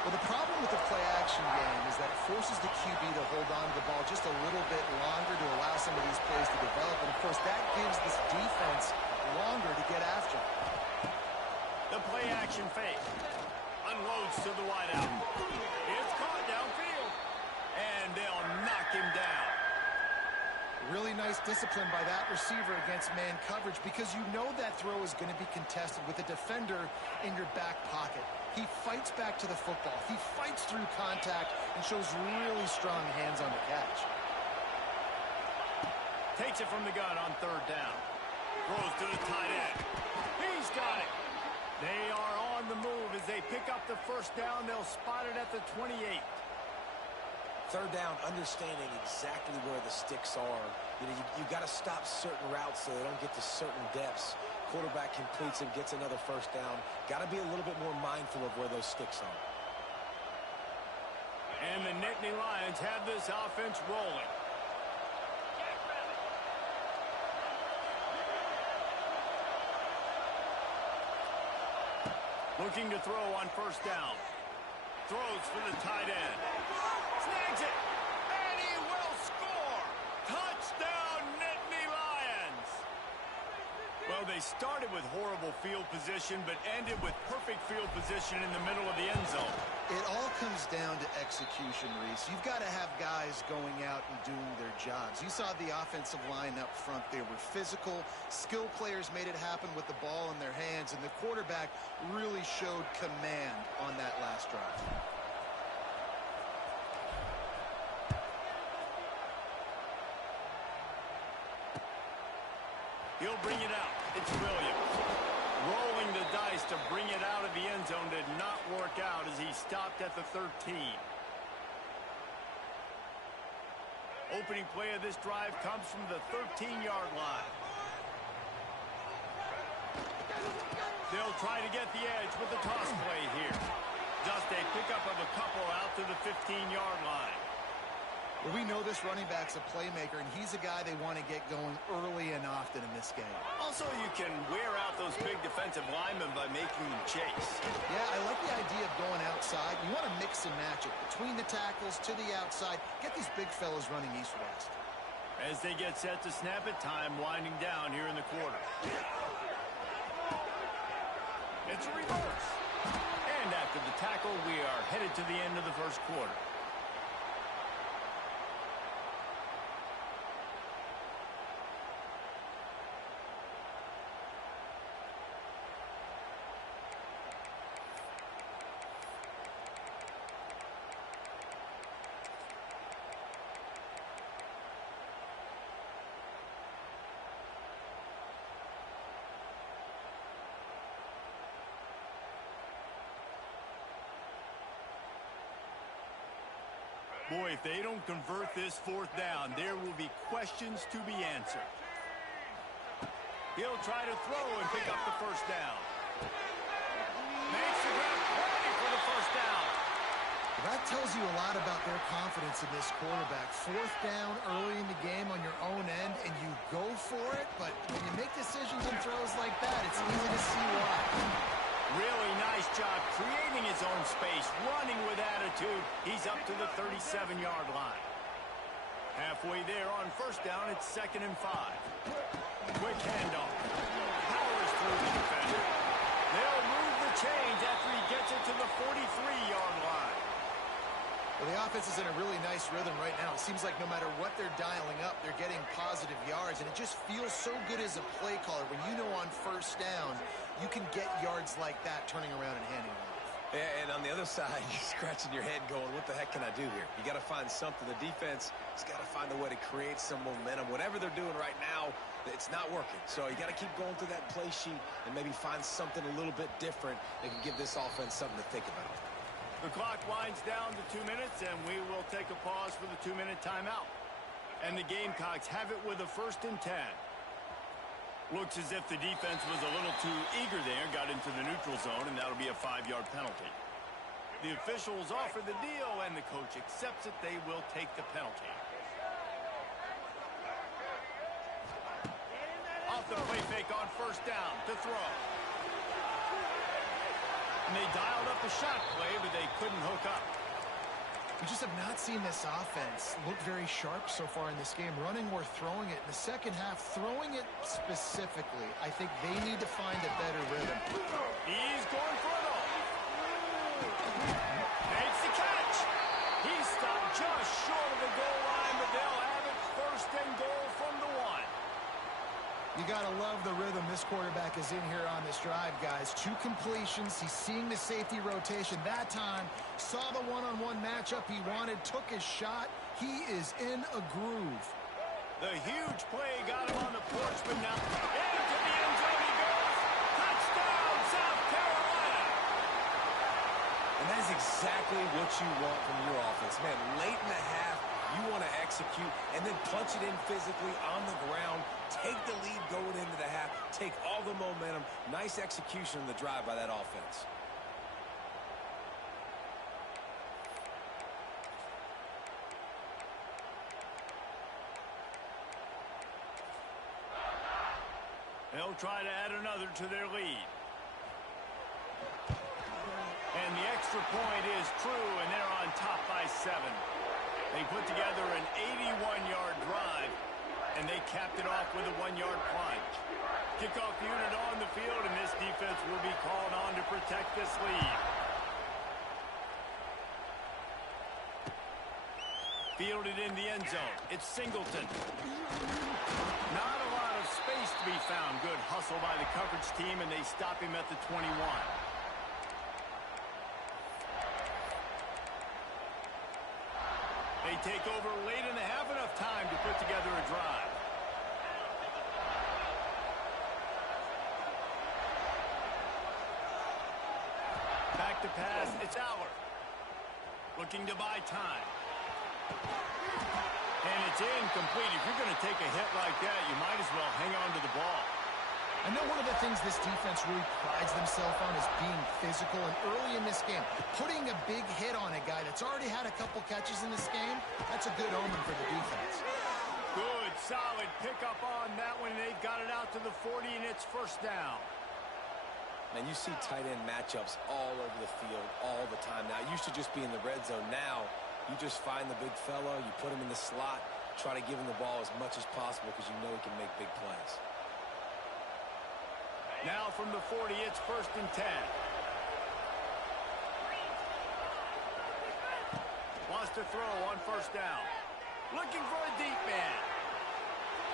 Well, the problem with the play-action game is that it forces the QB to hold on to the ball just a little bit longer to allow some of these plays to develop. And, of course, that gives this defense longer to get after. The play-action fake. Unloads to the wideout. It's caught downfield. And they'll knock him down. Really nice discipline by that receiver against man coverage because you know that throw is going to be contested with a defender in your back pocket. He fights back to the football. He fights through contact and shows really strong hands on the catch. Takes it from the gun on third down. Throws to the tight end. He's got it. They are on the move as they pick up the first down. They'll spot it at the 28. Third down, understanding exactly where the sticks are. You know, you got to stop certain routes so they don't get to certain depths. Quarterback completes and gets another first down. Got to be a little bit more mindful of where those sticks are. And the Nittany Lions have this offense rolling. Looking to throw on first down. Throws for the tight end. Snags it. And he will score. Touchdown, Nittany Lions. Well, they started with horrible field position, but ended with perfect field position in the middle of the end zone. It all comes down to execution, Reese. You've got to have guys going out and doing their jobs. You saw the offensive line up front. They were physical. Skill players made it happen with the ball in their hands, and the quarterback really showed command on that last drive. He'll bring it out. It's Williams. Rolling the dice to bring it out of the end zone did not work out as he stopped at the 13. Opening play of this drive comes from the 13-yard line. They'll try to get the edge with the toss play here. Just a pickup of a couple out to the 15-yard line. Well, we know this running back's a playmaker, and he's a guy they want to get going early and often in this game. Also, you can wear out those big defensive linemen by making them chase. Yeah, I like the idea of going outside. You want to mix and match it. Between the tackles, to the outside, get these big fellas running east-west. As they get set to snap it, time winding down here in the quarter. It's a reverse. And after the tackle, we are headed to the end of the first quarter. Boy, if they don't convert this fourth down, there will be questions to be answered. He'll try to throw and pick up the first down. Makes the grab ready for the first down. That tells you a lot about their confidence in this quarterback. Fourth down early in the game on your own end, and you go for it, but when you make decisions and throws like that, it's easy to see why. Really nice job creating his own space, running with attitude. He's up to the 37-yard line. Halfway there on first down, it's 2nd and 5. Quick handoff. Powers through the defender. They'll move the chains after he gets it to the 43-yard line. Well, the offense is in a really nice rhythm right now. It seems like no matter what they're dialing up, they're getting positive yards, and it just feels so good as a play caller when you know on first down you can get yards like that turning around and handing them off. Yeah, and on the other side, you're scratching your head going, what the heck can I do here? You got to find something. The defense has got to find a way to create some momentum. Whatever they're doing right now, it's not working. So you got to keep going through that play sheet and maybe find something a little bit different that can give this offense something to think about. The clock winds down to 2 minutes, and we will take a pause for the 2-minute timeout. And the Gamecocks have it with a 1st and 10. Looks as if the defense was a little too eager there, got into the neutral zone, and that'll be a 5-yard penalty. The officials offer the deal, and the coach accepts it. They will take the penalty. Off the play fake on first down to throw. And they dialed up the shot play, but they couldn't hook up. We just have not seen this offense look very sharp so far in this game, running or throwing it. In the second half, throwing it specifically, I think they need to find a better rhythm. He's going for it all. Makes the catch. He stopped just short of the goal line, but they'll have it first and goal from the 1. You got to love the rhythm this quarterback is in here on this drive, guys. 2 completions. He's seeing the safety rotation. That time, saw the one-on-one matchup he wanted, took his shot. He is in a groove. The huge play got him on the porch, but now into the end zone he goes. Touchdown, South Carolina. And that is exactly what you want from your offense. Man, late in the half, you want to execute and then punch it in physically on the ground. Take the lead going into the half. Take all the momentum. Nice execution on the drive by that offense. They'll try to add another to their lead. And the extra point is true, and they're on top by 7. They put together an 81-yard drive, and they capped it off with a 1-yard plunge. Kickoff unit on the field, and this defense will be called on to protect this lead. Fielded in the end zone. It's Singleton. Not a lot of space to be found. Good hustle by the coverage team, and they stop him at the 21. They take over late in the half, enough time to put together a drive. Back to pass, it's Aller. Looking to buy time. And it's incomplete. If you're going to take a hit like that, you might as well hang on to the ball. I know one of the things this defense really prides themselves on is being physical, and early in this game, putting a big hit on a guy that's already had a couple catches in this game, that's a good omen for the defense. Good, solid pickup on that one. They've got it out to the 40, and it's first down. Man, you see tight end matchups all over the field all the time now. It used to just be in the red zone. Now, you just find the big fellow, you put him in the slot, try to give him the ball as much as possible because you know he can make big plays. Now from the 40, it's first and 10. Wants to throw on first down. Looking for a deep man.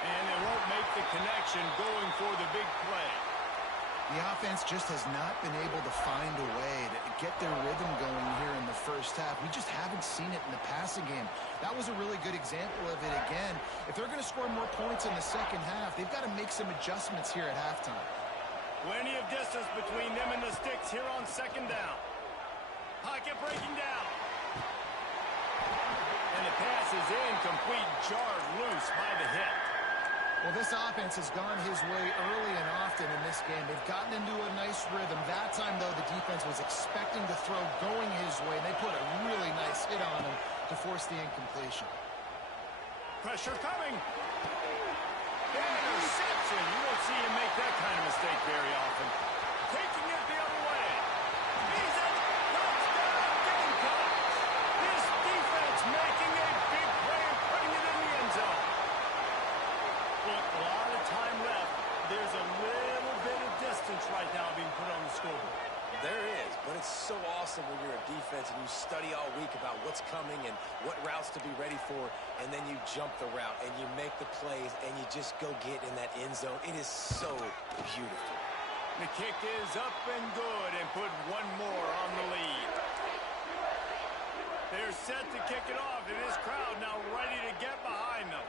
And they won't make the connection, going for the big play. The offense just has not been able to find a way to get their rhythm going here in the first half. We just haven't seen it in the passing game. That was a really good example of it again. If they're going to score more points in the second half, they've got to make some adjustments here at halftime. Plenty of distance between them and the sticks here on second down. Pocket breaking down. And the pass is incomplete, jarred loose by the hit. Well, this offense has gone his way early and often in this game. They've gotten into a nice rhythm. That time, though, the defense was expecting the throw going his way. They put a really nice hit on him to force the incompletion. Pressure coming. Interception. You don't see him make that kind of mistake very often. Taking it the other way. He's at the touchdown. Getting caught. This defense making a big play and putting it in the end zone. Look, a lot of time left. There's a little bit of distance right now being put on the scoreboard. There is, but it's so awesome when you're a defense and you study all week about what's coming and what routes to be ready for, and then you jump the route and you make the plays and you just go get in that end zone. It is so beautiful. The kick is up and good, and put one more on the lead. They're set to kick it off, and this crowd now ready to get behind them.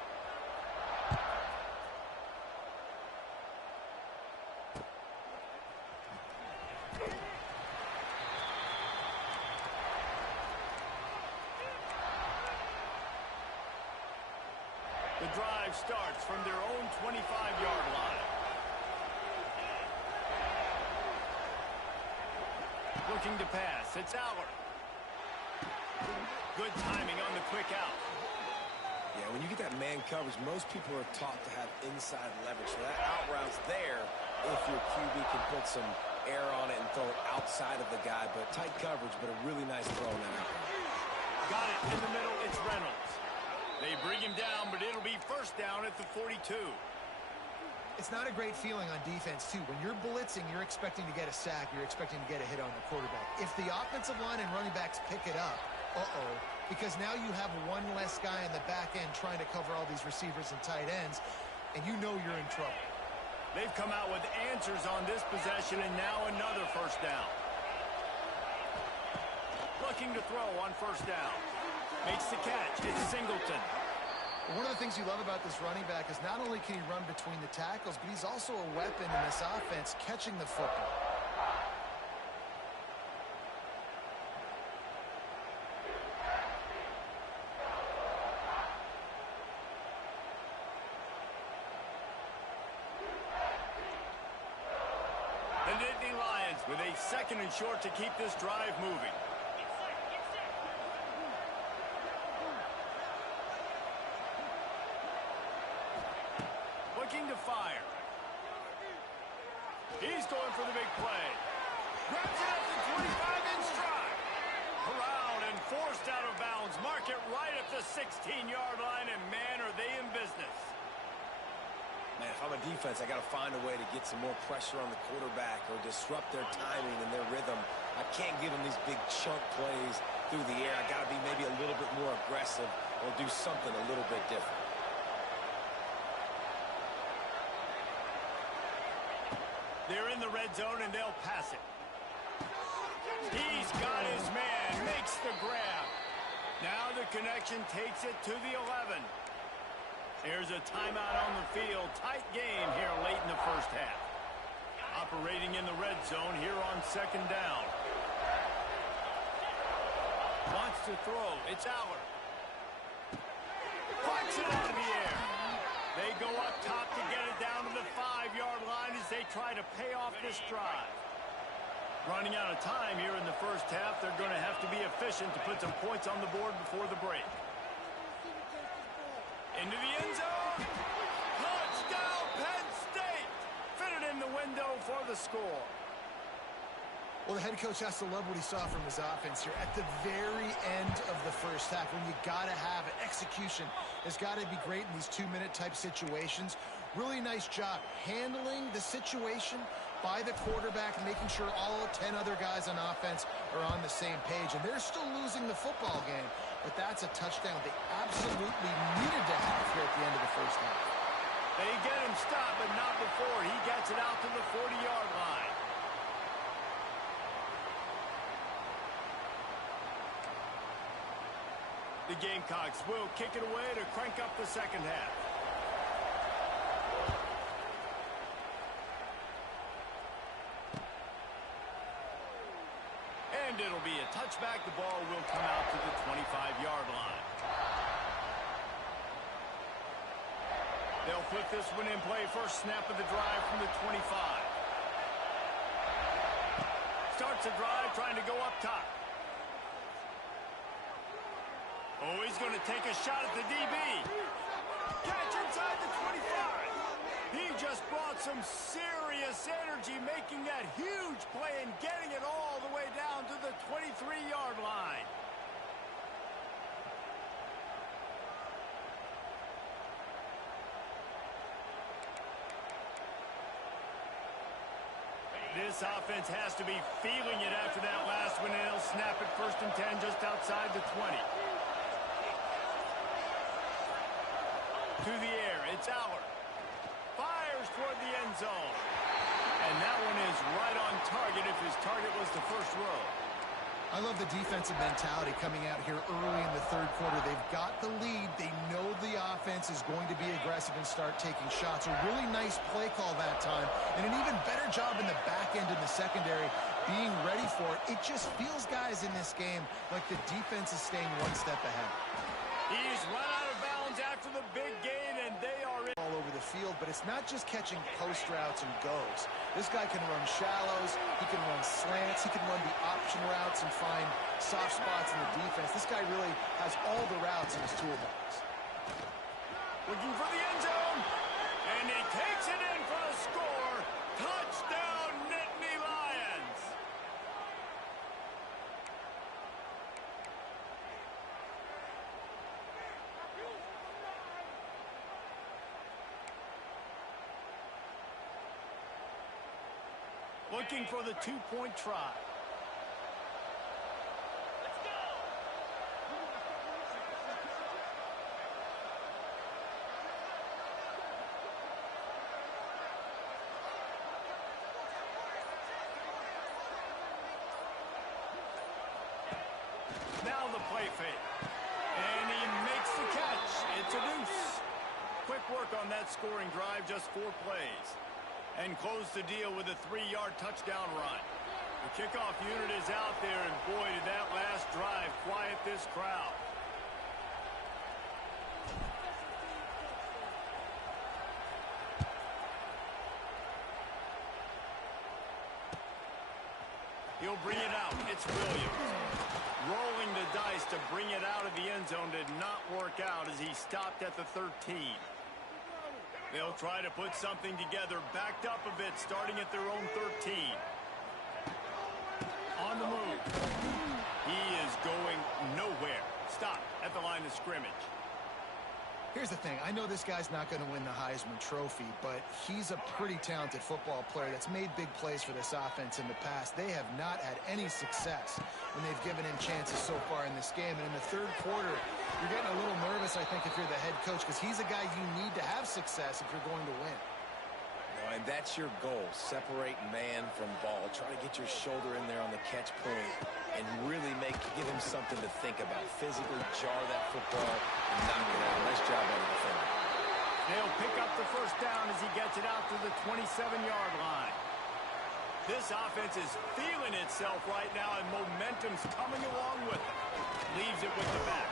The drive starts from their own 25-yard line. Looking to pass. It's Aller. Good timing on the quick out. Yeah, when you get that man coverage, most people are taught to have inside leverage. So that out route's there if your QB can put some air on it and throw it outside of the guy. But tight coverage, but a really nice throw in that out route. Got it in the middle. It's Reynolds. They bring him down, but it'll be first down at the 42. It's not a great feeling on defense, too. When you're blitzing, you're expecting to get a sack. You're expecting to get a hit on the quarterback. If the offensive line and running backs pick it up, because now you have one less guy in the back end trying to cover all these receivers and tight ends, and you know you're in trouble. They've come out with answers on this possession, and now another first down. Looking to throw on first down. Makes the catch. It's Singleton. One of the things you love about this running back is not only can he run between the tackles, but he's also a weapon in this offense catching the football. The Nittany Lions with a second and short to keep this drive moving. Looking to fire. He's going for the big play. Grabs it up to 25 in stride. Around and forced out of bounds. Mark it right at the 16-yard line, and man, are they in business. Man, if I'm a defense, I got to find a way to get some more pressure on the quarterback or disrupt their timing and their rhythm. I can't give them these big chunk plays through the air. I got to be maybe a little bit more aggressive or do something a little bit different. They're in the red zone, and they'll pass it. He's got his man, makes the grab. Now the connection takes it to the 11. Here's a timeout on the field. Tight game here late in the first half. Operating in the red zone here on second down. Wants to throw. It's Aller. Flies it out of the air. They go up top to get it down to the 5-yard line as they try to pay off this drive. Running out of time here in the first half. They're going to have to be efficient to put some points on the board before the break. Into the end zone. Touchdown, Penn State. Fitted in the window for the score. Well, the head coach has to love what he saw from his offense here at the very end of the first half when you got to have it. Execution has got to be great in these 2-minute type situations. Really nice job handling the situation by the quarterback, making sure all 10 other guys on offense are on the same page. And they're still losing the football game, but that's a touchdown they absolutely needed to have here at the end of the first half. They get him stopped, but not before he gets it out to the 40-yard line. The Gamecocks will kick it away to crank up the second half. And it'll be a touchback. The ball will come out to the 25-yard line. They'll put this one in play. First snap of the drive from the 25. Starts the drive trying to go up top. Oh, he's going to take a shot at the DB. Catch inside the 25. He just brought some serious energy, making that huge play and getting it all the way down to the 23-yard line. This offense has to be feeling it after that last one, and they'll snap it 1st and 10 just outside the 20. To the air, it's Aller. Fires toward the end zone. And that one is right on target if his target was the first row. I love the defensive mentality coming out here early in the third quarter. They've got the lead. They know the offense is going to be aggressive and start taking shots. A really nice play call that time. And an even better job in the back end in the secondary being ready for it. It just feels, guys, in this game like the defense is staying one step ahead. He's run out of bounds after the big gain, and they are in. All over the field, but it's not just catching post routes and goes. This guy can run shallows, he can run slants, he can run the option routes and find soft spots in the defense. This guy really has all the routes in his toolbox. Looking for the end zone. And he takes it in for the score. Touchdown, Nittany Lions. Looking for the two-point try. Now the play fake. And he makes the catch. It's a deuce. Quick work on that scoring drive, just 4 plays. And close the deal with a 3-yard touchdown run. The kickoff unit is out there, and boy, did that last drive quiet this crowd. He'll bring it out. It's Williams. Rolling the dice to bring it out of the end zone did not work out as he stopped at the 13. They'll try to put something together, backed up a bit, starting at their own 13. On the move. He is going nowhere. Stop at the line of scrimmage. Here's the thing. I know this guy's not going to win the Heisman Trophy, but he's a pretty talented football player that's made big plays for this offense in the past. They have not had any success when they've given him chances so far in this game. And in the third quarter, you're getting a little nervous, I think, if you're the head coach, because he's a guy you need to have success if you're going to win. And that's your goal. Separate man from ball. Try to get your shoulder in there on the catch point and really give him something to think about. Physically jar that football and knock it out. Nice job by the defender. They'll pick up the first down as he gets it out to the 27-yard line. This offense is feeling itself right now, and momentum's coming along with it. Leaves it with the back.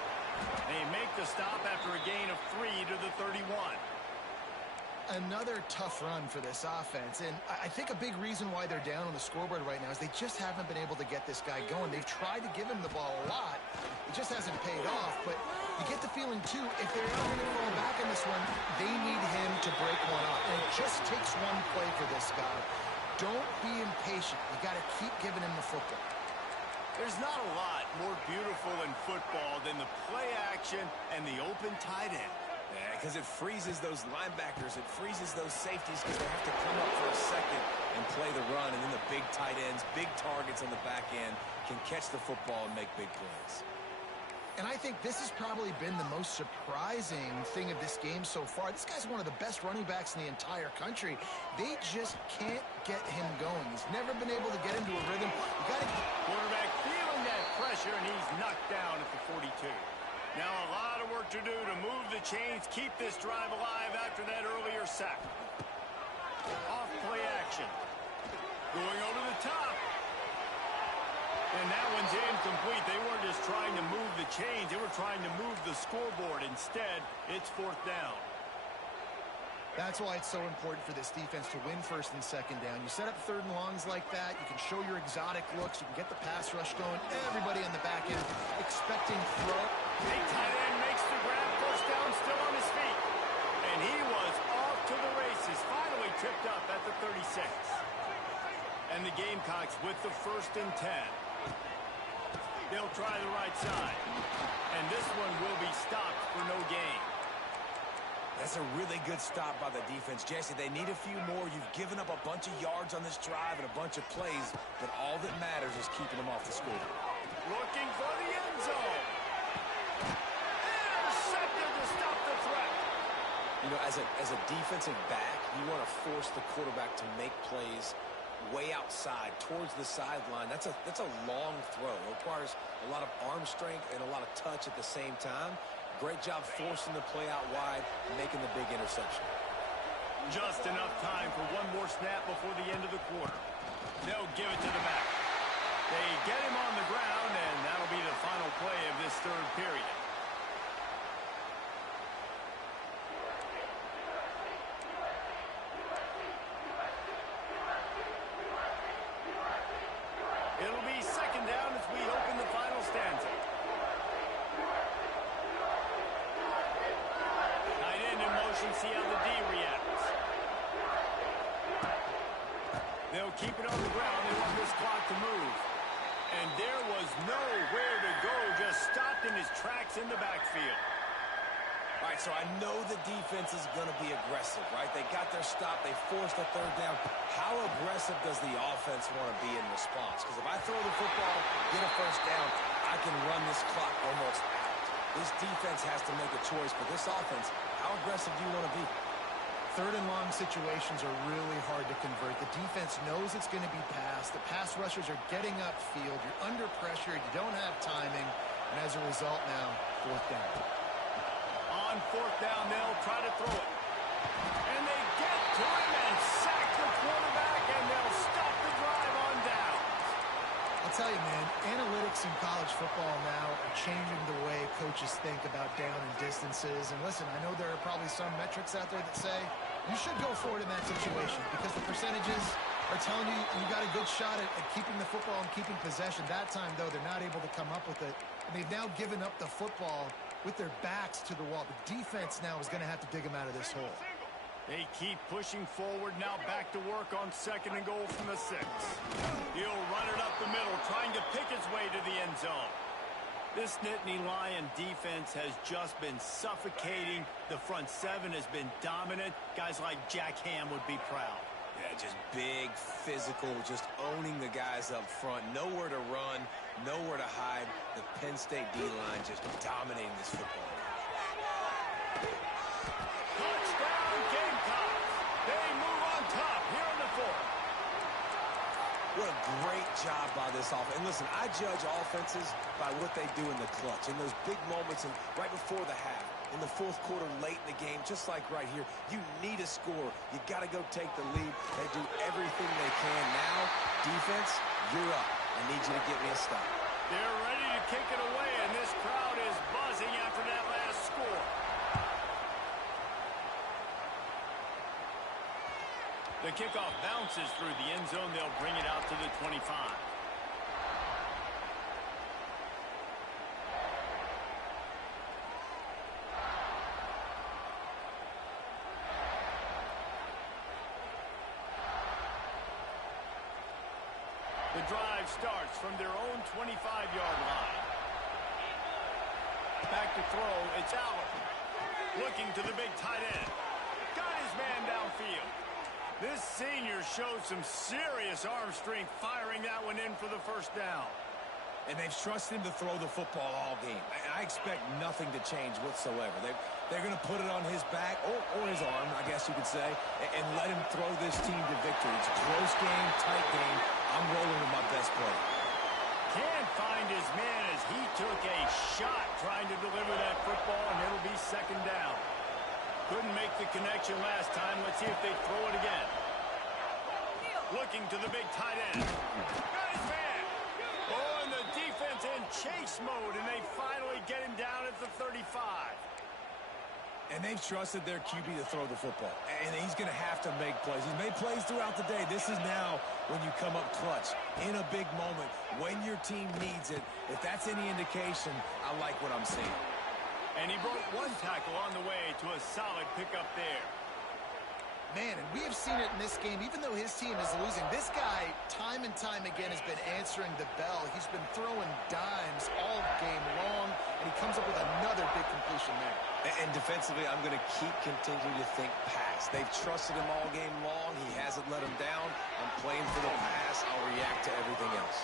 They make the stop after a gain of 3 to the 31. Another tough run for this offense, and I think a big reason why they're down on the scoreboard right now is they just haven't been able to get this guy going. They've tried to give him the ball a lot. It just hasn't paid off, but you get the feeling, too, if they're ever going to fall back in this one, they need him to break one off, and it just takes one play for this guy. Don't be impatient. You got to keep giving him the football. There's not a lot more beautiful in football than the play action and the open tight end. Yeah, because it freezes those linebackers. It freezes those safeties because they have to come up for a second and play the run. And then the big tight ends, big targets on the back end can catch the football and make big plays. And I think this has probably been the most surprising thing of this game so far. This guy's one of the best running backs in the entire country. They just can't get him going. He's never been able to get into a rhythm. You got to quarterback feeling that pressure, and he's knocked down at the 42. Now a lot of work to do to move the chains, keep this drive alive after that earlier sack. Off play action. Going over the top. And that one's incomplete. They weren't just trying to move the chains. They were trying to move the scoreboard. Instead, it's 4th down. That's why it's so important for this defense to win 1st and 2nd down. You set up 3rd and longs like that. You can show your exotic looks. You can get the pass rush going. Everybody on the back end expecting throw. Big tight end makes the grab. 1st down, still on his feet. And he was off to the races. Finally tripped up at the 36. And the Gamecocks with the 1st and 10. They'll try the right side. And this one will be stopped for no gain. That's a really good stop by the defense. Jesse, they need a few more. You've given up a bunch of yards on this drive and a bunch of plays, but all that matters is keeping them off the scoreboard. Looking for the end zone. Intercepted to stop the threat. You know, as a defensive back, you want to force the quarterback to make plays way outside, towards the sideline. That's a long throw. It requires a lot of arm strength and a lot of touch at the same time. Great job forcing the play out wide, making the big interception. Just enough time for one more snap before the end of the quarter. They'll give it to the back. They get him on the ground, and that'll be the final play of this 3rd period. It'll be 2nd down as we open the final stanza. Tight end in and see how the D reacts. They'll keep it on the ground. They want this clock to move. And there was nowhere to go, just stopped in his tracks in the backfield. All right, so I know the defense is going to be aggressive, right? They got their stop. They forced a third down. How aggressive does the offense want to be in response? Because if I throw the football, get a first down, I can run this clock almost out. This defense has to make a choice, but this offense, how aggressive do you want to be? Third and long situations are really hard to convert. The defense knows it's going to be passed. The pass rushers are getting upfield. You're under pressure. You don't have timing. And as a result now, fourth down. On fourth down, they'll try to throw it. And they get to him and sack the quarterback, and they'll stop the drive on down. I'll tell you, man, analytics in college football now are changing the way coaches think about down and distances. And listen, I know there are probably some metrics out there that say you should go for it in that situation because the percentages are telling you you got a good shot at keeping the football and keeping possession. That time, though, they're not able to come up with it. And they've now given up the football with their backs to the wall. The defense now is going to have to dig them out of this hole. They keep pushing forward, now back to work on second and goal from the 6. He'll run it up the middle, trying to pick his way to the end zone. This Nittany Lion defense has just been suffocating. The front 7 has been dominant. Guys like Jack Ham would be proud. Yeah, just big, physical, just owning the guys up front. Nowhere to run, nowhere to hide. The Penn State D-line just dominating this football. Touchdown, Gamecocks! They move on top here in the 4th. What a great job by this offense. And listen, I judge offenses by what they do in the clutch, in those big moments and right before the half. In the 4th quarter, late in the game, just like right here, you need a score. You got to go take the lead. They do everything they can. Now, defense, you're up. I need you to get me a stop. They're ready to kick it away, and this crowd is buzzing after that last score. The kickoff bounces through the end zone. They'll bring it out to the 25. The drive starts from their own 25-yard line. Back to throw, it's Allen. Looking to the big tight end. Got his man downfield. This senior showed some serious arm strength firing that one in for the first down. And they've trusted him to throw the football all game. I expect nothing to change whatsoever. They're going to put it on his back, or his arm, I guess you could say, and let him throw this team to victory. It's a close game, tight game. I'm rolling with my best player. Can't find his man as he took a shot trying to deliver that football, and it'll be second down. Couldn't make the connection last time. Let's see if they throw it again. Looking to the big tight end. Got his man. Oh, and the defense in chase mode, and they finally get him down at the 35. And they've trusted their QB to throw the football. And he's going to have to make plays. He's made plays throughout the day. This is now when you come up clutch in a big moment when your team needs it. If that's any indication, I like what I'm seeing. And he broke one tackle on the way to a solid pickup there. Man, and we have seen it in this game, even though his team is losing. This guy, time and time again, has been answering the bell. He's been throwing dimes all game long, and he comes up with another big completion there. And defensively, I'm going to continue to think pass. They've trusted him all game long. He hasn't let him down. I'm playing for the pass. I'll react to everything else.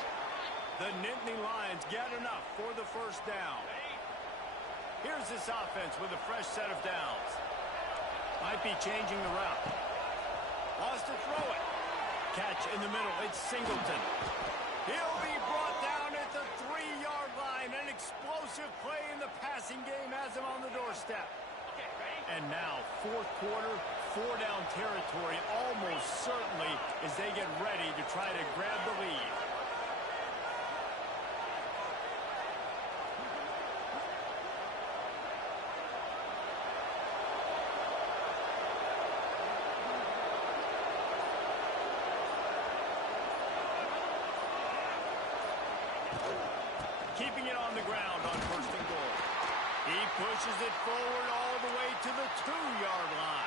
The Nittany Lions get enough for the first down. Here's this offense with a fresh set of downs. Might be changing the route. Wants to throw it. Catch in the middle. It's Singleton. He'll be brought down at the 3-yard line. An explosive play in the passing game has him on the doorstep. And now, 4th quarter, 4-down territory almost certainly as they get ready to try to grab the lead. Keeping it on the ground on 1st and goal. He pushes it forward all the way to the 2-yard line.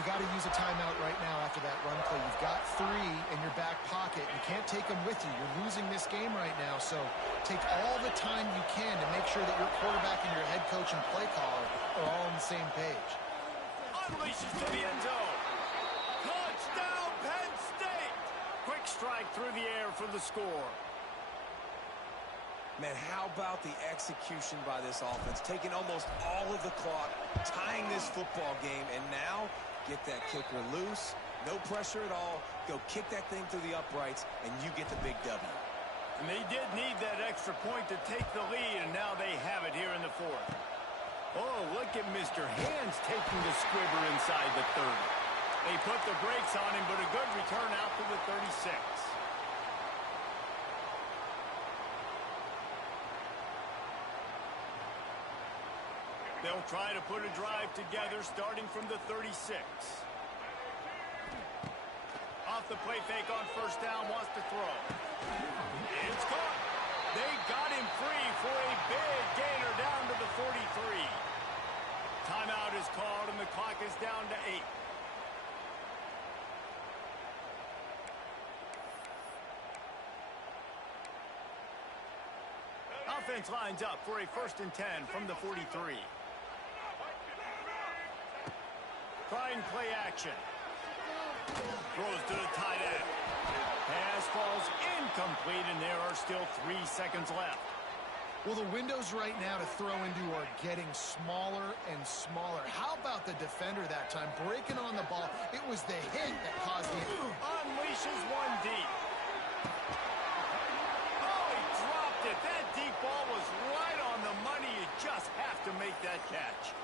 you got to use a timeout right now after that run play. You've got 3 in your back pocket. You can't take them with you. You're losing this game right now, so take all the time you can to make sure that your quarterback and your head coach and play caller are all on the same page. Unleashes to the end zone. Touchdown, Penn State! Quick strike through the air for the score. Man, how about the execution by this offense? Taking almost all of the clock, tying this football game, and now get that kicker loose. No pressure at all. Go kick that thing through the uprights, and you get the big W. And they did need that extra point to take the lead, and now they have it here in the 4th. Oh, look at Mr. Hands taking the squibber inside the 30. They put the brakes on him, but a good return out to the 36. They'll try to put a drive together starting from the 36. Off the play fake on first down, wants to throw. It's caught. They got him free for a big gainer down to the 43. Timeout is called and the clock is down to 8. Offense lines up for a 1st and 10 from the 43. Trying play action. Throws to the tight end. Pass falls incomplete, and there are still 3 seconds left. Well, the windows right now to throw into are getting smaller and smaller. How about the defender that time? Breaking on the ball. It was the hit that caused the... Unleashes one deep. Oh, he dropped it. That deep ball was right on the money. You just have to make that catch.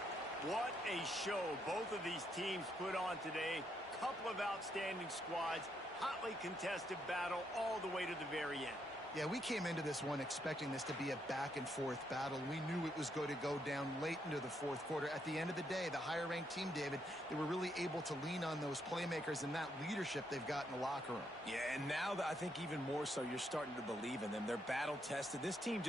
What a show both of these teams put on today. Couple of outstanding squads. Hotly contested battle all the way to the very end. Yeah, we came into this one expecting this to be a back-and-forth battle. We knew it was going to go down late into the 4th quarter. At the end of the day, the higher-ranked team, David, they were really able to lean on those playmakers and that leadership they've got in the locker room. Yeah, and now I think even more so, you're starting to believe in them. They're battle-tested. This team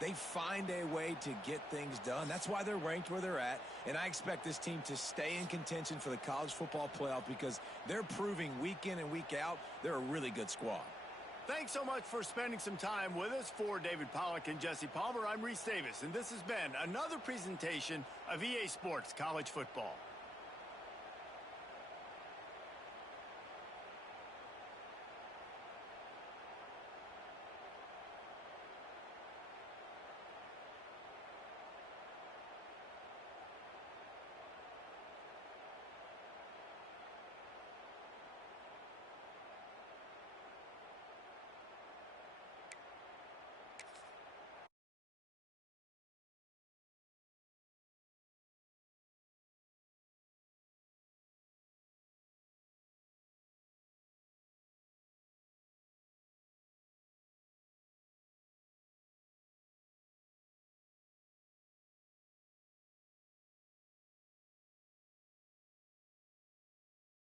they find a way to get things done. That's why they're ranked where they're at, and I expect this team to stay in contention for the college football playoff because they're proving week in and week out they're a really good squad. Thanks so much for spending some time with us. For David Pollack and Jesse Palmer, I'm Reese Davis, and this has been another presentation of EA Sports College Football.